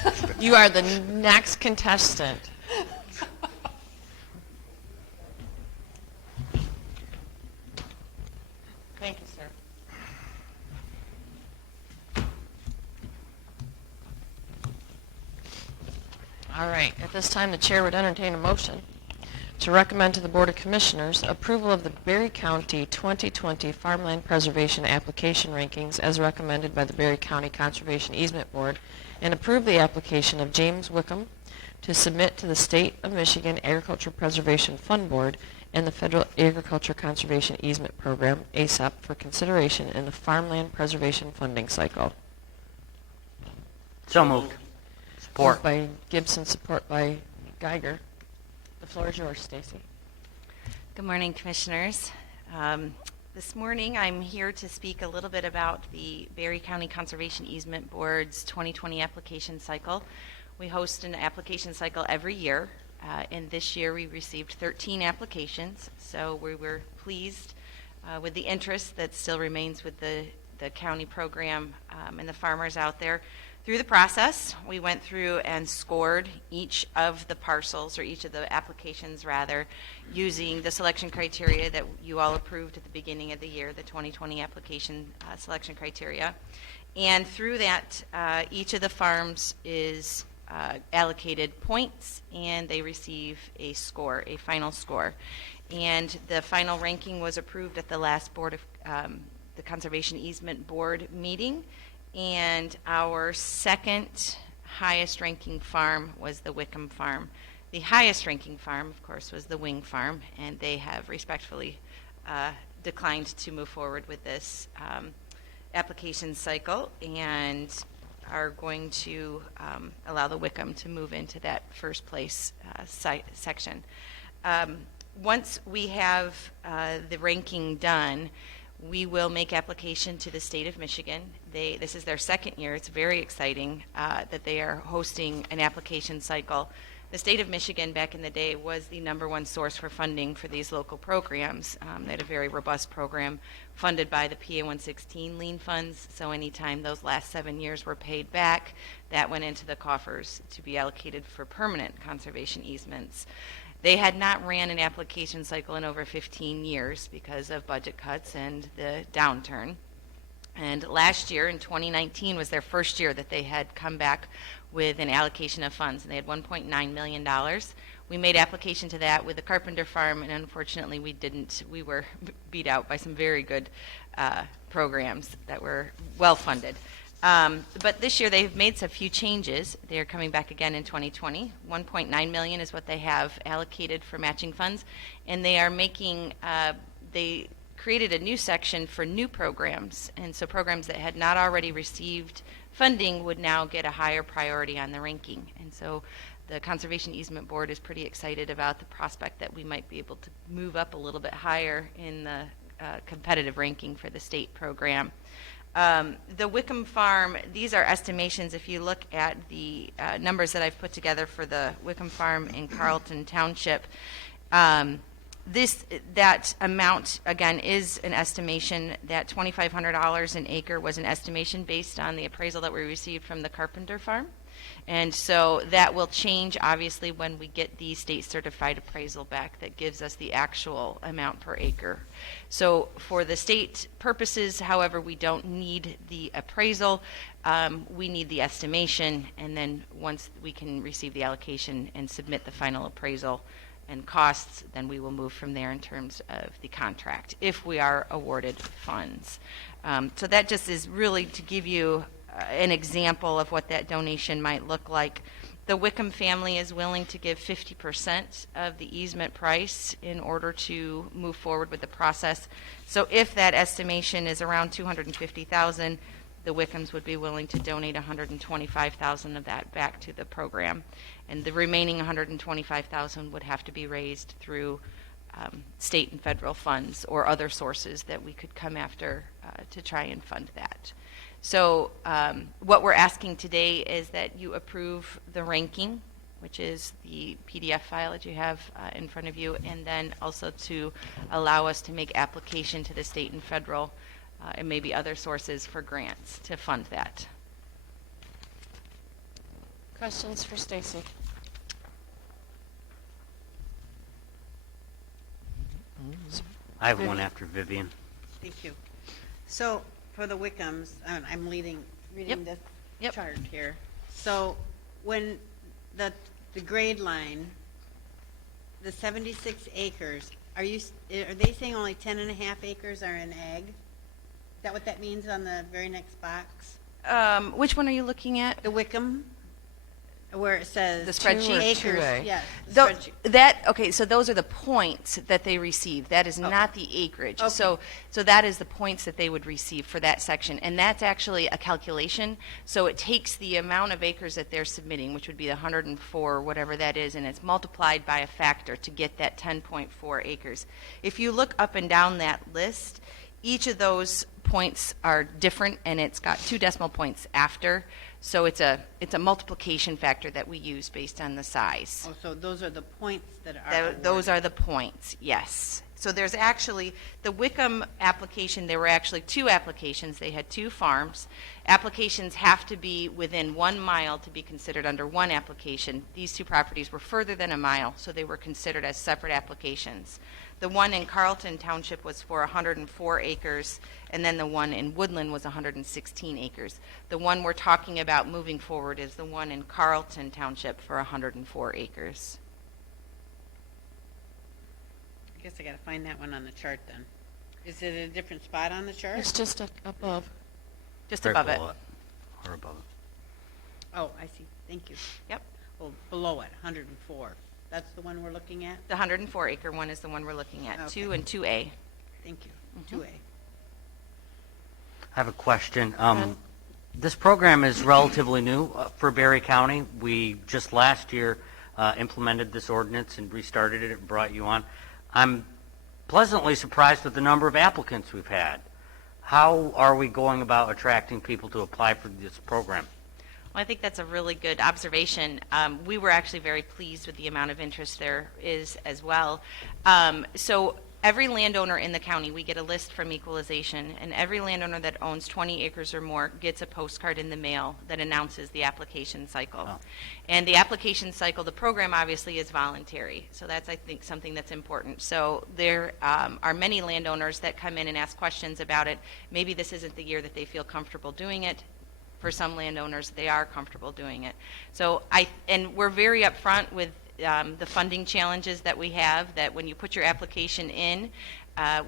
but down. you are the next contestant. Thank you, sir. All right, at this time, the chair would entertain a motion to recommend to the Board of Commissioners approval of the Berry County 2020 Farmland Preservation Application Rankings as recommended by the Berry County Conservation Easement Board, and approve the application of James Wickham to submit to the State of Michigan Agriculture Preservation Fund Board and the Federal Agriculture Conservation Easement Program, ASAP, for consideration in the Farmland Preservation Funding Cycle. So moved. Support. Moved by Gibson, support by Geiger. The floor is yours, Stacy. Good morning, Commissioners. This morning I'm here to speak a little bit about the Berry County Conservation Easement Board's 2020 application cycle. We host an application cycle every year, and this year we received 13 applications, so we were pleased with the interest that still remains with the county program and the farmers out there. Through the process, we went through and scored each of the parcels, or each of the applications rather, using the selection criteria that you all approved at the beginning of the year, the 2020 application selection criteria. And through that, each of the farms is allocated points, and they receive a score, a final score. And the final ranking was approved at the last Board of the Conservation Easement Board meeting. And our second highest ranking farm was the Wickham farm. The highest ranking farm, of course, was the Wing farm, and they have respectfully declined to move forward with this application cycle and are going to allow the Wickham to move into that first place section. Once we have the ranking done, we will make application to the state of Michigan. This is their second year. It's very exciting that they are hosting an application cycle. The state of Michigan back in the day was the #1 source for funding for these local programs. They had a very robust program funded by the PA 116 lien funds, so anytime those last 7 years were paid back, that went into the coffers to be allocated for permanent conservation easements. They had not ran an application cycle in over 15 years because of budget cuts and the downturn. And last year, in 2019, was their first year that they had come back with an allocation of funds, and they had $1.9 million. We made application to that with the Carpenter Farm, and unfortunately we didn't. We were beat out by some very good programs that were well funded. But this year they've made a few changes. They're coming back again in 2020. $1.9 million is what they have allocated for matching funds, and they are making, they created a new section for new programs, and so programs that had not already received funding would now get a higher priority on the ranking. And so the Conservation Easement Board is pretty excited about the prospect that we might be able to move up a little bit higher in the competitive ranking for the state program. The Wickham Farm, these are estimations. If you look at the numbers that I've put together for the Wickham Farm in Carlton Township, that amount, again, is an estimation. That $2,500 an acre was an estimation based on the appraisal that we received from the Carpenter Farm. And so that will change, obviously, when we get the state certified appraisal back that gives us the actual amount per acre. So for the state purposes, however, we don't need the appraisal. We need the estimation, and then once we can receive the allocation and submit the final appraisal and costs, then we will move from there in terms of the contract, if we are awarded funds. So that just is really to give you an example of what that donation might look like. The Wickham family is willing to give 50% of the easement price in order to move forward with the process. So if that estimation is around $250,000, the Wickhams would be willing to donate $125,000 of that back to the program, and the remaining $125,000 would have to be raised through state and federal funds or other sources that we could come after to try and fund that. So what we're asking today is that you approve the ranking, which is the PDF file that you have in front of you, and then also to allow us to make application to the state and federal and maybe other sources for grants to fund that. questions for Stacy? I have one after Vivian. Thank you. So for the Wickams, I'm reading this chart here. So when the grade line, the 76 acres, are they saying only 10 and a half acres are in ag? Is that what that means on the very next box? Which one are you looking at? The Wickham, where it says The spreadsheet? acres. 2A? Yes. the spreadsheet. Okay, so those are the points that they receive. That is not the acreage. Okay. So that is the points that they would receive for that section. And that's actually a calculation. So it takes the amount of acres that they're submitting, which would be the 104, whatever that is, and it's multiplied by a factor to get that 10.4 acres. If you look up and down that list, each of those points are different, and it's got 2 decimal points after. So it's a multiplication factor that we use based on the size. Oh, so those are the points that are Those are the points, yes. So there's actually, the Wickham application, there were actually 2 applications. They had 2 farms. Applications have to be within 1 mile to be considered under one application. These 2 properties were further than a mile, so they were considered as separate applications. The one in Carlton Township was for 104 acres, and then the one in Woodland was 116 acres. The one we're talking about moving forward is the one in Carlton Township for 104 acres. I guess I got to find that one on the chart then. Is it a different spot on the chart? It's just above. Just Right above it. below or above it. Oh, I see. Thank you. Yep. Oh, below it, 104. That's the one we're looking at? The 104 acre one is the one we're looking at, Okay. 2 and 2A. Thank you. Mm-hmm. 2A. I have a question. This program is relatively new for Berry County. We just last year implemented this ordinance and restarted it and brought you on. I'm pleasantly surprised with the number of applicants we've had. How are we going about attracting people to apply for this program? Well, I think that's a really good observation. We were actually very pleased with the amount of interest there is as well. So every landowner in the county, we get a list from Equalization, and every landowner that owns 20 acres or more gets a postcard in the mail that announces the application cycle. Oh. And the application cycle, the program obviously is voluntary, so that's, I think, something that's important. So there are many landowners that come in and ask questions about it. Maybe this isn't the year that they feel comfortable doing it. For some landowners, they are comfortable doing it. So and we're very upfront with the funding challenges that we have, that when you put your application in,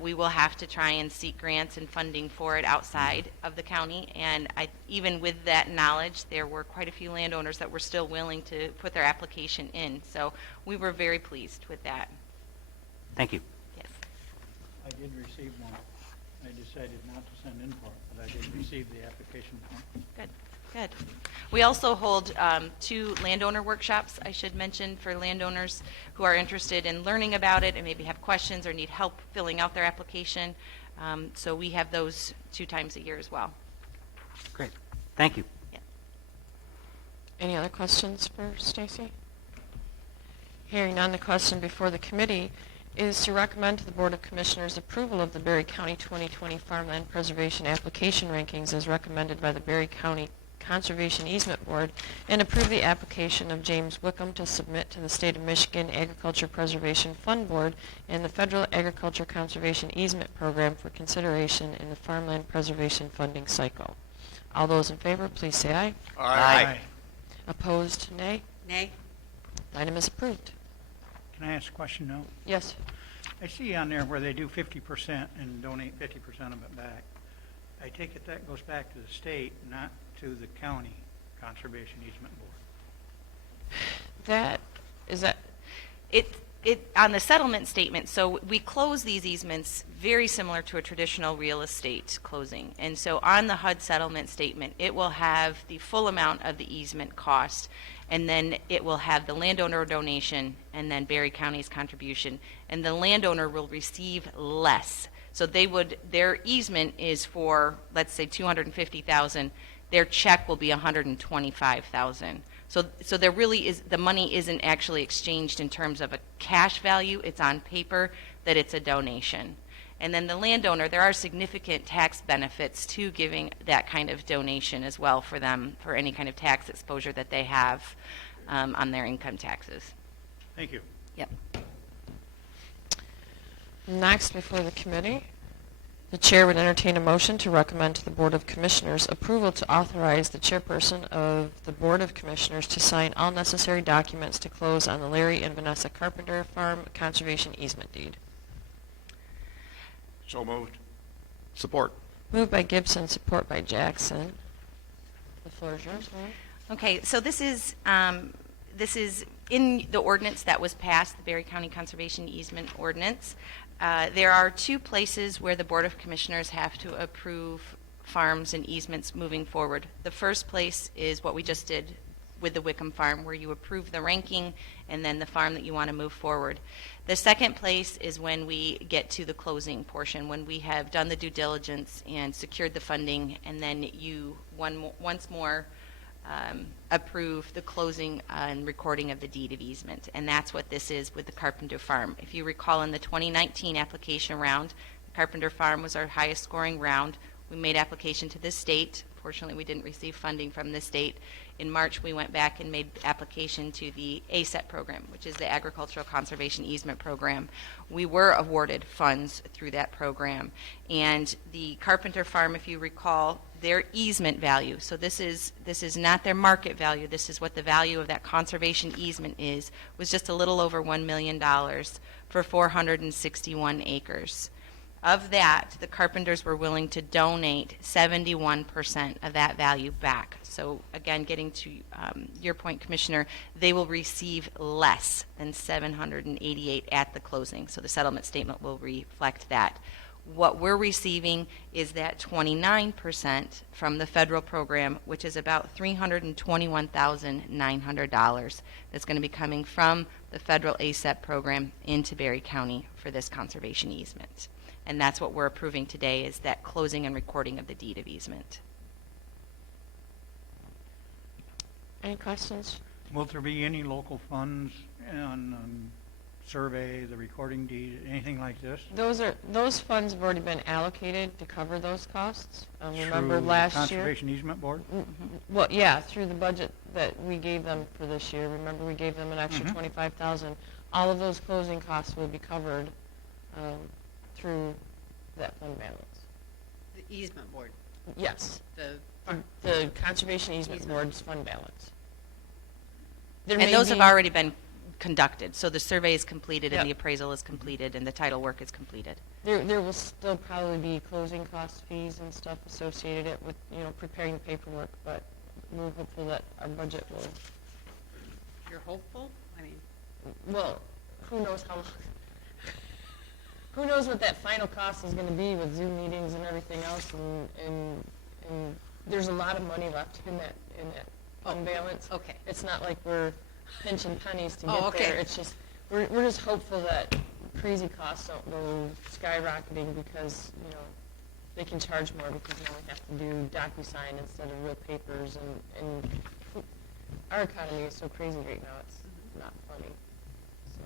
we will have to try and seek grants and funding for it outside of the county. And even with that knowledge, there were quite a few landowners that were still willing to put their application in. So we were very pleased with that. Thank you. Yes. I did receive one. I decided not to send in for it, but I did receive the application form. Good, good. We also hold 2 landowner workshops, I should mention, for landowners who are interested in learning about it and maybe have questions or need help filling out their application. So we have those 2 times a year as well. Great. Thank you. Yeah. Any other questions for Stacy? Hearing none, the question before the committee is to recommend to the Board of Commissioners approval of the Berry County 2020 Farmland Preservation Application Rankings as recommended by the Berry County Conservation Easement Board, and approve the application of James Wickham to submit to the State of Michigan Agriculture Preservation Fund Board and the Federal Agriculture Conservation Easement Program for consideration in the Farmland Preservation Funding Cycle. All those in favor, please say aye. Aye. Opposed, nay. Nay? Item is approved. Can I ask a question now? Yes. I see on there where they do 50% and donate 50% of it back. I take it that goes back to the state, not to the county conservation easement board. It on the settlement statement, so we close these easements very similar to a traditional real estate closing. And so on the HUD settlement statement, it will have the full amount of the easement cost, and then it will have the landowner donation and then Berry County's contribution, and the landowner will receive less. So their easement is for, let's say, $250,000. Their check will be $125,000. So there really is, the money isn't actually exchanged in terms of a cash value. It's on paper that it's a donation. And then the landowner, there are significant tax benefits to giving that kind of donation as well for them, for any kind of tax exposure that they have on their income taxes. Thank you. Yep. Next, before the committee, the chair would entertain a motion to recommend to the Board of Commissioners approval to authorize the chairperson of the Board of Commissioners to sign all necessary documents to close on the Larry and Vanessa Carpenter Farm Conservation Easement Deed. So moved. Support. Moved by Gibson, support by Jackson. The floor is yours, Mary. Okay, so this is in the ordinance that was passed, the Berry County Conservation Easement Ordinance. There are two places where the Board of Commissioners have to approve farms and easements moving forward. The first place is what we just did with the Wickham Farm, where you approve the ranking and then the farm that you want to move forward. The second place is when we get to the closing portion, when we have done the due diligence and secured the funding, and then you once more approve the closing and recording of the deed of easement. And that's what this is with the Carpenter Farm. If you recall, in the 2019 application round, Carpenter Farm was our highest scoring round. We made application to the state. Fortunately, we didn't receive funding from the state. In March, we went back and made application to the ASEP program, which is the Agricultural Conservation Easement Program. We were awarded funds through that program. And the Carpenter Farm, if you recall, their easement value, so this is not their market value, this is what the value of that conservation easement is, was just a little over $1 million for 461 acres. Of that, the Carpenters were willing to donate 71% of that value back. So again, getting to your point, Commissioner, they will receive less than $788 at the closing. So the settlement statement will reflect that. What we're receiving is that 29% from the federal program, which is about $321,900 that's going to be coming from the federal ASEP program into Berry County for this conservation easement. And that's what we're approving today, is that closing and recording of the deed of easement. Any questions? Will there be any local funds on survey, the recording deed, anything like this? Those funds have already been allocated to cover those costs. Remember Through last year? Conservation Easement Board? Well, yeah, through the budget that we gave them for this year. Remember, we gave them an extra $25,000. All of those closing costs will be covered through that fund balance. The easement board. Yes, The the Conservation Easement Board's fund balance. There And may those be- have already been conducted. So the survey is completed and Yep. the appraisal is completed and the title work is completed. There will still probably be closing cost fees and stuff associated with, preparing the paperwork, but we're hopeful that our budget will, You're hopeful? I mean, well, who knows how long. Who knows what that final cost is going to be with Zoom meetings and everything else, and there's a lot of money left in that fund balance. okay. It's not like we're pinching pennies to Oh, get okay. there. It's just, we're just hopeful that crazy costs don't go skyrocketing because, they can charge more because now we have to do DocuSign instead of real papers, and our economy is so crazy right now, it's not funny. So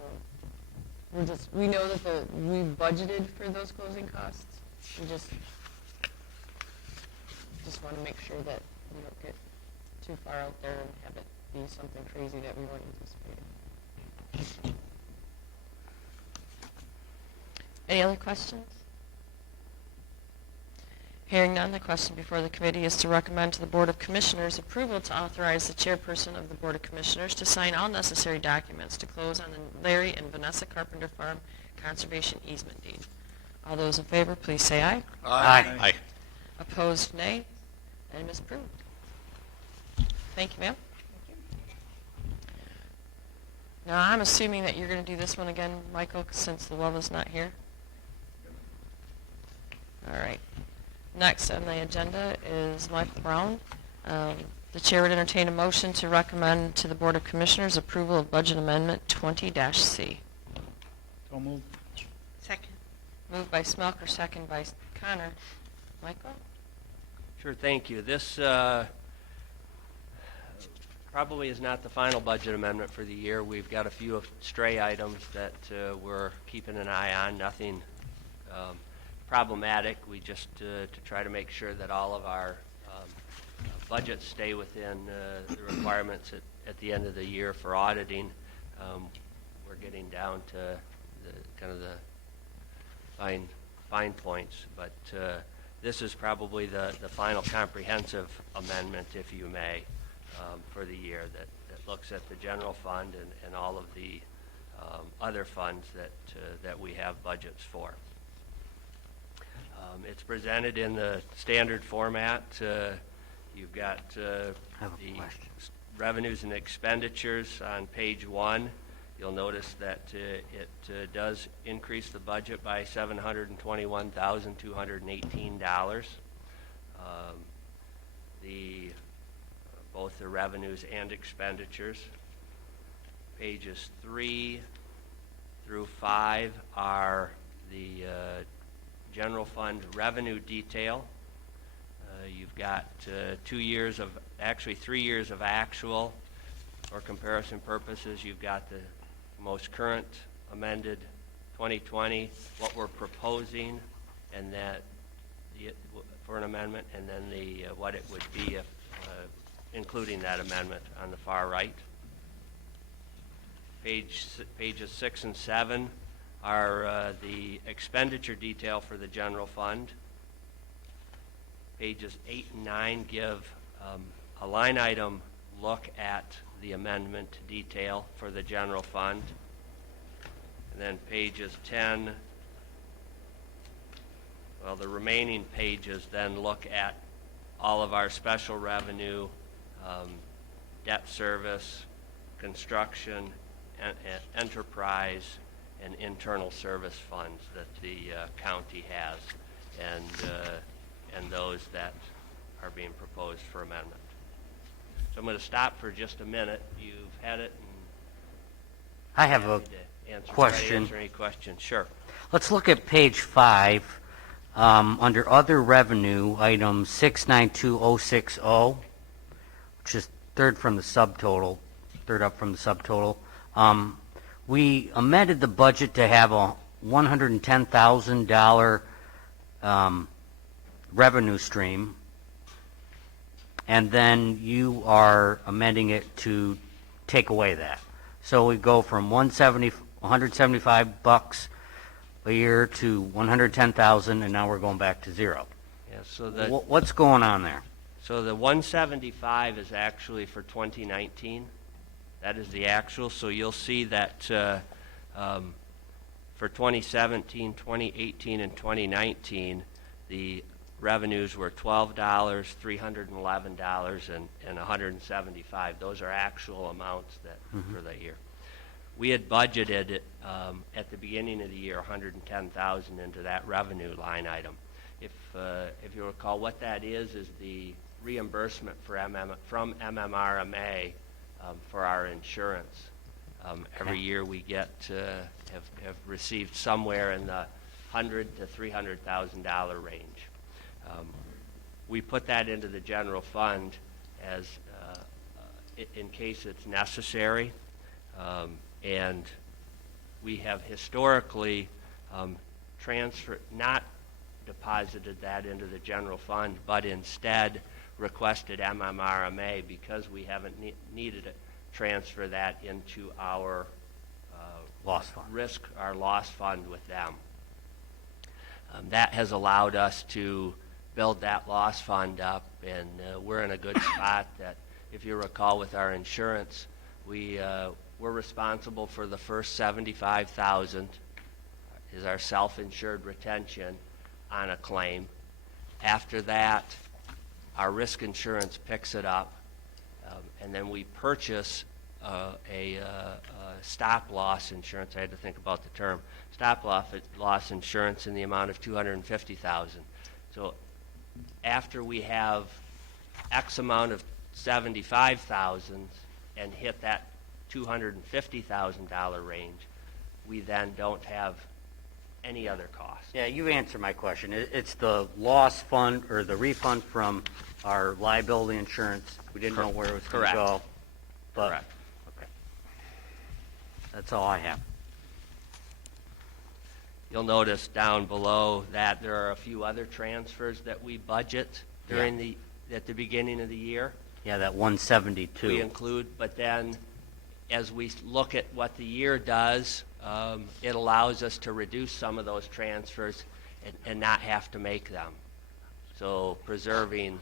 we know that we've budgeted for those closing costs. We just want to make sure that we don't get too far out there and have it be something crazy that we weren't anticipating. Any other questions? Hearing none, the question before the committee is to recommend to the Board of Commissioners approval to authorize the chairperson of the Board of Commissioners to sign all necessary documents to close on the Larry and Vanessa Carpenter Farm Conservation Easement Deed. All those in favor, please say aye. Aye. Opposed, nay. And is approved. Thank you, ma'am. Now, I'm assuming that you're going to do this one again, Michael, since the love is not here. All right. Next on the agenda is Michael Brown. The chair would entertain a motion to recommend to the Board of Commissioners approval of Budget Amendment 20-C. So moved. second. Moved by Smelker, second by Connor. Michael? Sure, thank you. This probably is not the final budget amendment for the year. We've got a few stray items that we're keeping an eye on, nothing problematic. We just, to try to make sure that all of our budgets stay within the requirements at the end of the year for auditing. We're getting down to the kind of the fine points, but this is probably the final comprehensive amendment, if you may, for the year that looks at the general fund and all of the other funds that we have budgets for. It's presented in the standard format. You've got the revenues and expenditures on page 1. You'll notice that it does increase the budget by $721,218. Both the revenues and expenditures. Pages 3 through 5 are the general fund revenue detail. You've got 3 years of actual. For comparison purposes, you've got the most current amended 2020, what we're proposing, and that for an amendment, and then what it would be if, including that amendment on the far right. Pages 6 and 7 are the expenditure detail for the general fund. Pages 8 and 9 give a line item look at the amendment detail for the general fund. And then pages 10, well, the remaining pages then look at all of our special revenue, debt service, construction, enterprise, and internal service funds that the county has, and those that are being proposed for amendment. So I'm going to stop for just a minute. You've had it. And I have a question. Answer any questions? Sure. Let's look at page 5. Under other revenue, item 692060, which is third up from the subtotal. We amended the budget to have a $110,000 revenue stream, and then you are amending it to take away that. So we go from $175 a year to $110,000, and now we're going back to zero. Yeah. So what's going on there? So the 175 is actually for 2019. That is the actual. So you'll see that for 2017, 2018, and 2019, the revenues were $12, $311, and $175. Those are actual amounts that for that year. We had budgeted at the beginning of the year $110,000 into that revenue line item. If you recall, what that is the reimbursement from MMRMA for our insurance. Every year we get have received somewhere in the $100,000 to $300,000 range. We put that into the general fund as in case it's necessary, and we have historically not deposited that into the general fund, but instead requested MMRMA, because we haven't needed it, transfer that into our loss fund. Our loss fund with them. That has allowed us to build that loss fund up, and we're in a good spot. That, if you recall, with our insurance, we're responsible for the first $75,000 is our self-insured retention on a claim. After that, our risk insurance picks it up, and then we purchase a stop-loss insurance. I had to think about the term. Stop-loss insurance in the amount of $250,000. So after we have X amount of $75,000 and hit that $250,000 range, we then don't have any other cost. Yeah, you answered my question. It's the loss fund or the refund from our liability insurance. We didn't know where it was going to go. But, Correct. Okay. That's all I have. you'll notice down below that there are a few other transfers that we budget during at the beginning of the year. Yeah, that 172. We include, but then as we look at what the year does, it allows us to reduce some of those transfers and not have to make them. So preserving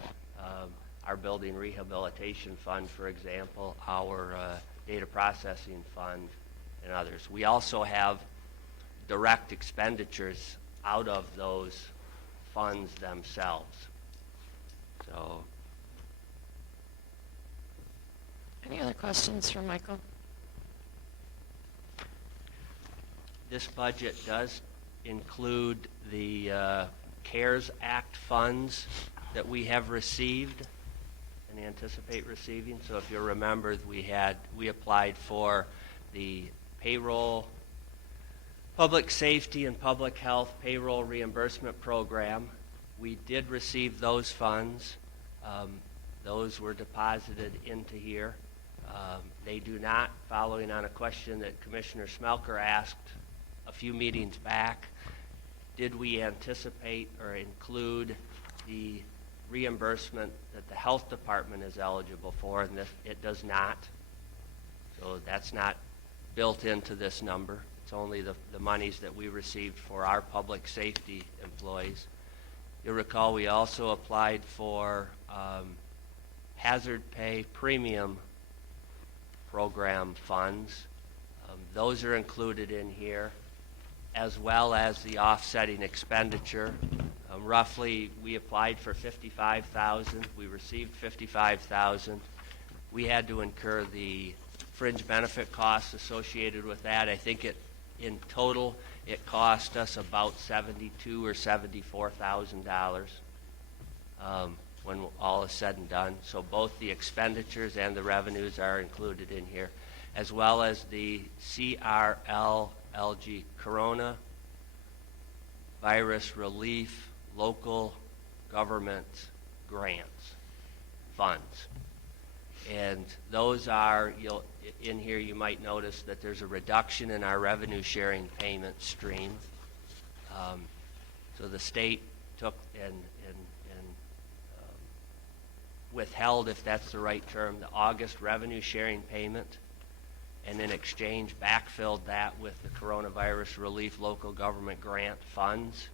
our building rehabilitation fund, for example, our data processing fund, and others. We also have direct expenditures out of those funds themselves. So, Any other questions for Michael? this budget does include the CARES Act funds that we have received and anticipate receiving. So if you'll remember, we applied for the payroll, public safety and public health payroll reimbursement program. We did receive those funds. Those were deposited into here. They do not, following on a question that Commissioner Smelker asked a few meetings back, did we anticipate or include the reimbursement that the health department is eligible for, and it does not. So that's not built into this number. It's only the monies that we received for our public safety employees. You'll recall we also applied for hazard pay premium program funds. Those are included in here, as well as the offsetting expenditure. Roughly, we applied for $55,000. We received $55,000. We had to incur the fringe benefit costs associated with that. I think in total it cost us about $72,000 or $74,000 when all is said and done. So both the expenditures and the revenues are included in here, as well as the CRLLG, Corona Virus Relief Local Government Grants funds. And those are, in here you might notice that there's a reduction in our revenue sharing payment stream. So the state took and withheld, if that's the right term, the August revenue sharing payment, and in exchange backfilled that with the Coronavirus Relief Local Government Grant funds.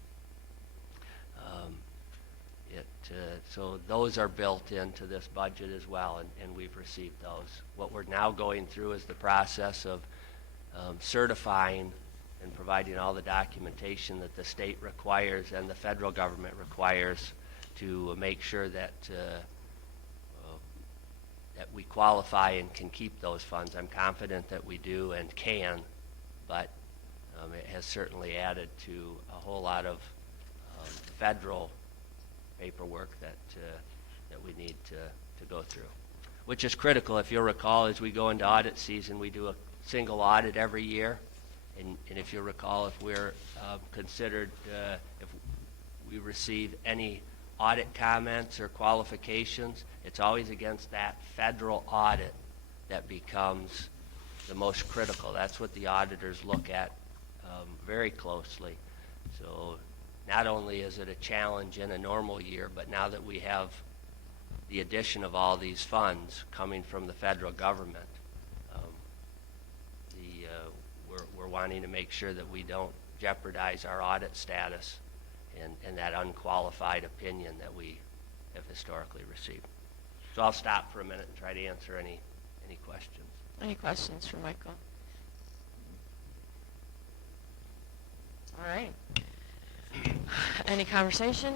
So those are built into this budget as well, and we've received those. What we're now going through is the process of certifying and providing all the documentation that the state requires and the federal government requires to make sure that that we qualify and can keep those funds. I'm confident that we do and can, but it has certainly added to a whole lot of federal paperwork that we need to go through, which is critical. If you'll recall, as we go into audit season, we do a single audit every year, and if you'll recall, if we're considered, if we receive any audit comments or qualifications, it's always against that federal audit that becomes the most critical. That's what the auditors look at very closely. So not only is it a challenge in a normal year, but now that we have the addition of all these funds coming from the federal government, we're wanting to make sure that we don't jeopardize our audit status and that unqualified opinion that we have historically received. So I'll stop for a minute and try to answer any questions. Any questions for Michael? All right. Any conversation?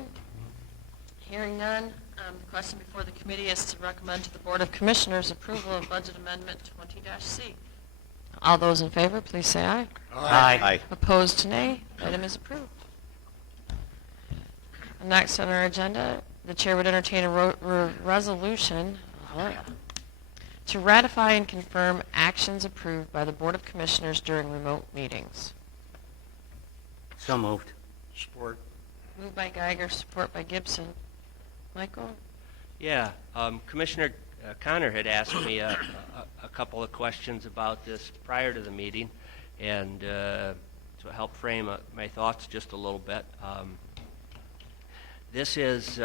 Hearing none. The question before the committee is to recommend to the Board of Commissioners approval of Budget Amendment 20-C. All those in favor, please say aye. Aye. Aye. Opposed, nay. Item is approved. Next on our agenda, the chair would entertain a resolution to ratify and confirm actions approved by the Board of Commissioners during remote meetings. So moved. Support. Moved by Geiger, support by Gibson. Michael? Yeah, Commissioner Connor had asked me a couple of questions about this prior to the meeting, and so will help frame my thoughts just a little bit. This is,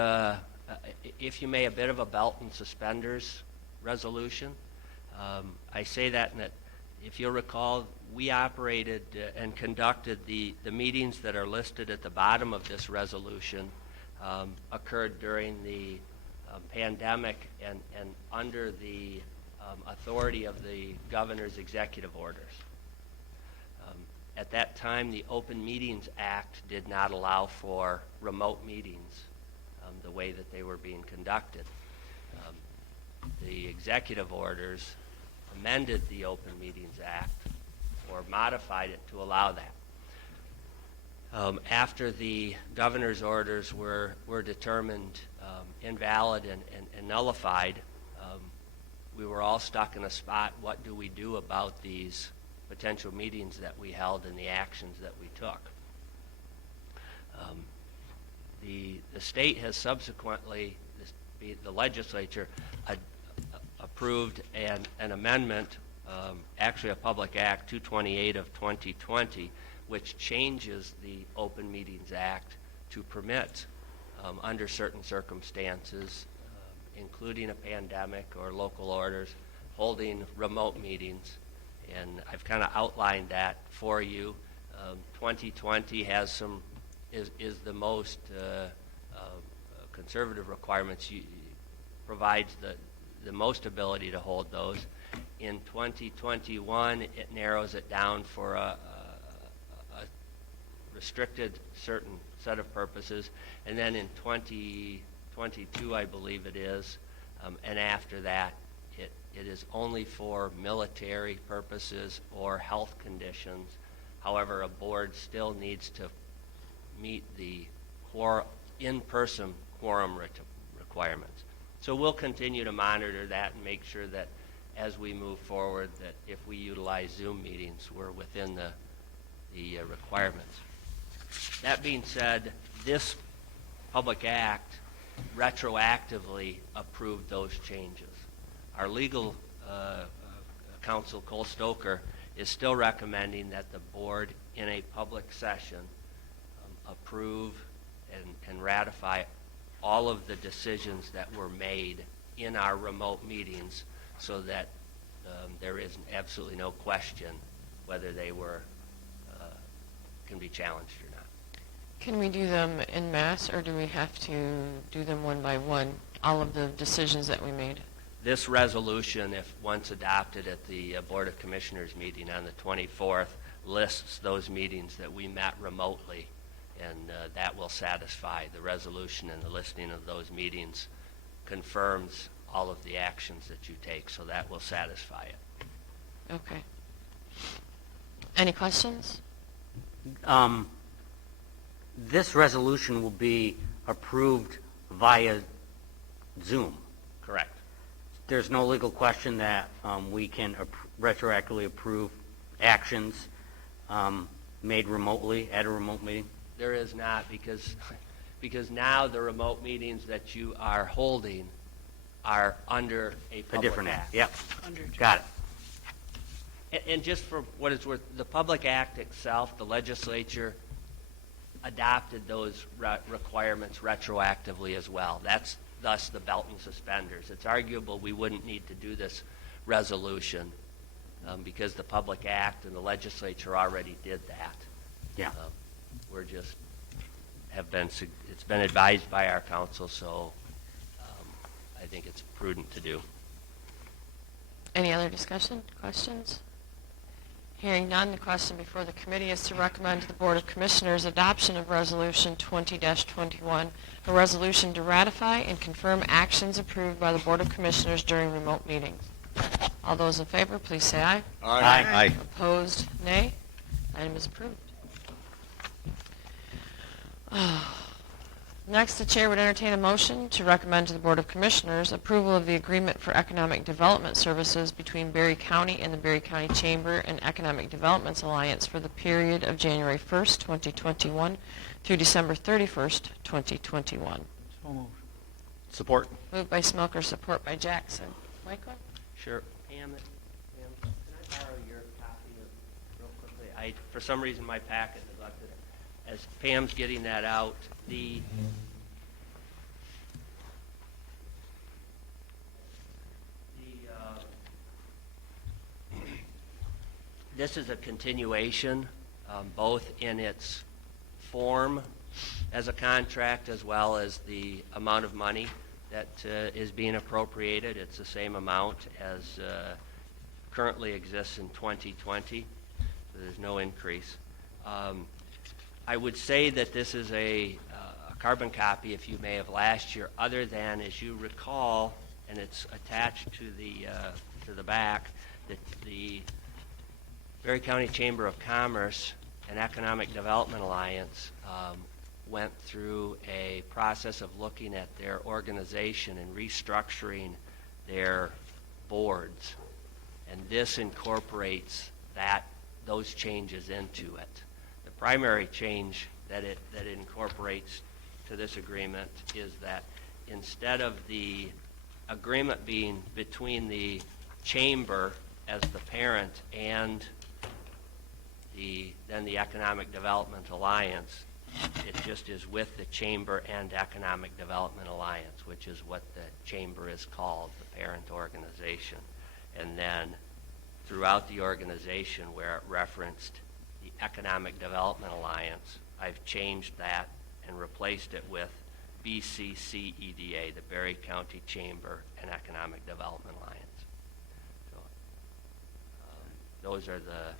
if you may, a bit of a belt and suspenders resolution. I say that in that, if you'll recall, we operated and conducted the meetings that are listed at the bottom of this resolution occurred during the pandemic and under the authority of the governor's executive orders. At that time, the Open Meetings Act did not allow for remote meetings the way that they were being conducted. The executive orders amended the Open Meetings Act or modified it to allow that. After the governor's orders were determined invalid and nullified, we were all stuck in a spot. What do we do about these potential meetings that we held and the actions that we took? The state has subsequently, the legislature approved an amendment, actually a Public Act 228 of 2020, which changes the Open Meetings Act to permit, under certain circumstances, including a pandemic or local orders, holding remote meetings. And I've kind of outlined that for you. 2020 has is the most conservative requirements, provides the most ability to hold those. In 2021, it narrows it down for a restricted certain set of purposes, and then in 2022, I believe it is, and after that, it is only for military purposes or health conditions. However, a board still needs to meet the in-person quorum requirements. So we'll continue to monitor that and make sure that as we move forward, that if we utilize Zoom meetings, we're within the requirements. That being said, this Public Act retroactively approved those changes. Our legal counsel, Cole Stoker, is still recommending that the board in a public session approve and ratify all of the decisions that were made in our remote meetings so that there is absolutely no question whether they were can be challenged or not. Can we do them en masse, or do we have to do them one by one, all of the decisions that we made? This resolution, if once adopted at the Board of Commissioners meeting on the 24th, lists those meetings that we met remotely, and that will satisfy the resolution, and the listing of those meetings confirms all of the actions that you take, so that will satisfy it. Okay. Any questions? This resolution will be approved via Zoom. Correct. There's no legal question that we can retroactively approve actions made remotely at a remote meeting? There is not, because now the remote meetings that you are holding are under a public different act. Yep. Got it. And just for what it's worth, the Public Act itself, the legislature adopted those requirements retroactively as well. That's thus the belt and suspenders. It's arguable we wouldn't need to do this resolution because the Public Act and the legislature already did that. Yeah. We're just it's been advised by our council, so I think it's prudent to do. Any other discussion, questions? Hearing none, the question before the committee is to recommend to the Board of Commissioners adoption of Resolution 20-21, a resolution to ratify and confirm actions approved by the Board of Commissioners during remote meetings. All those in favor, please say aye. Aye. Aye. Opposed, nay. Item is approved. Next, the chair would entertain a motion to recommend to the Board of Commissioners approval of the Agreement for Economic Development Services between Berry County and the Berry County Chamber and Economic Developments Alliance for the period of January 1st, 2021 through December 31st, 2021. So moved. Support. Moved by Smoker, support by Jackson. Michael? Sure. Pam, can I borrow your copy real quickly? for some reason, my packet neglected it. As Pam's getting that out, this is a continuation, both in its form as a contract as well as the amount of money that is being appropriated. It's the same amount as currently exists in 2020, so there's no increase. I would say that this is a carbon copy, if you may, of last year, other than, as you recall, and it's attached to the back, that the Berry County Chamber of Commerce and Economic Development Alliance went through a process of looking at their organization and restructuring their boards, and this incorporates those changes into it. The primary change that it incorporates to this agreement is that instead of the agreement being between the chamber as the parent and then the Economic Development Alliance, it just is with the Chamber and Economic Development Alliance, which is what the Chamber is called, the parent organization. And then throughout the organization where it referenced the Economic Development Alliance, I've changed that and replaced it with BCCEDA, the Berry County Chamber and Economic Development Alliance. So those are the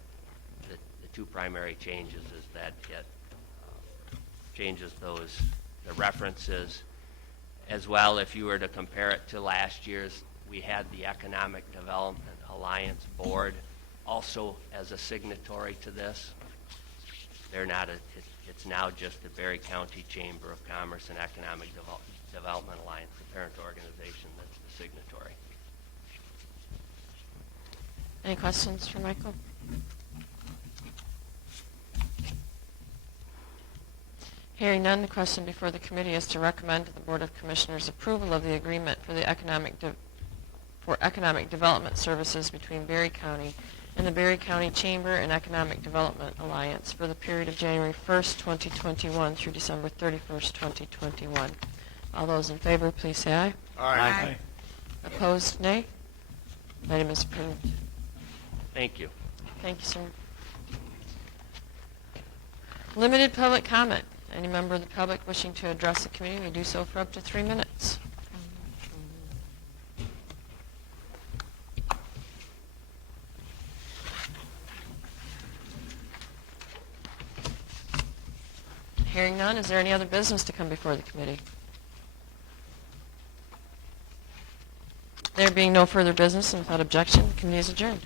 two primary changes, is that it changes the references. As well, if you were to compare it to last year's, we had the Economic Development Alliance Board also as a signatory to this. They're not it's now just the Berry County Chamber of Commerce and Economic Development Alliance, the parent organization that's the signatory. Any questions for Michael? Hearing none, the question before the committee is to recommend to the Board of Commissioners approval of the agreement for the economic development services between Berry County and the Berry County Chamber and Economic Development Alliance for the period of January 1st, 2021 through December 31st, 2021. All those in favor, please say aye. Aye. Opposed, nay. Item is approved. Thank you. Thank you, sir. Limited public comment. Any member of the public wishing to address the committee may do so for up to 3 minutes. Hearing none, is there any other business to come before the committee? There being no further business and without objection, the committee is adjourned.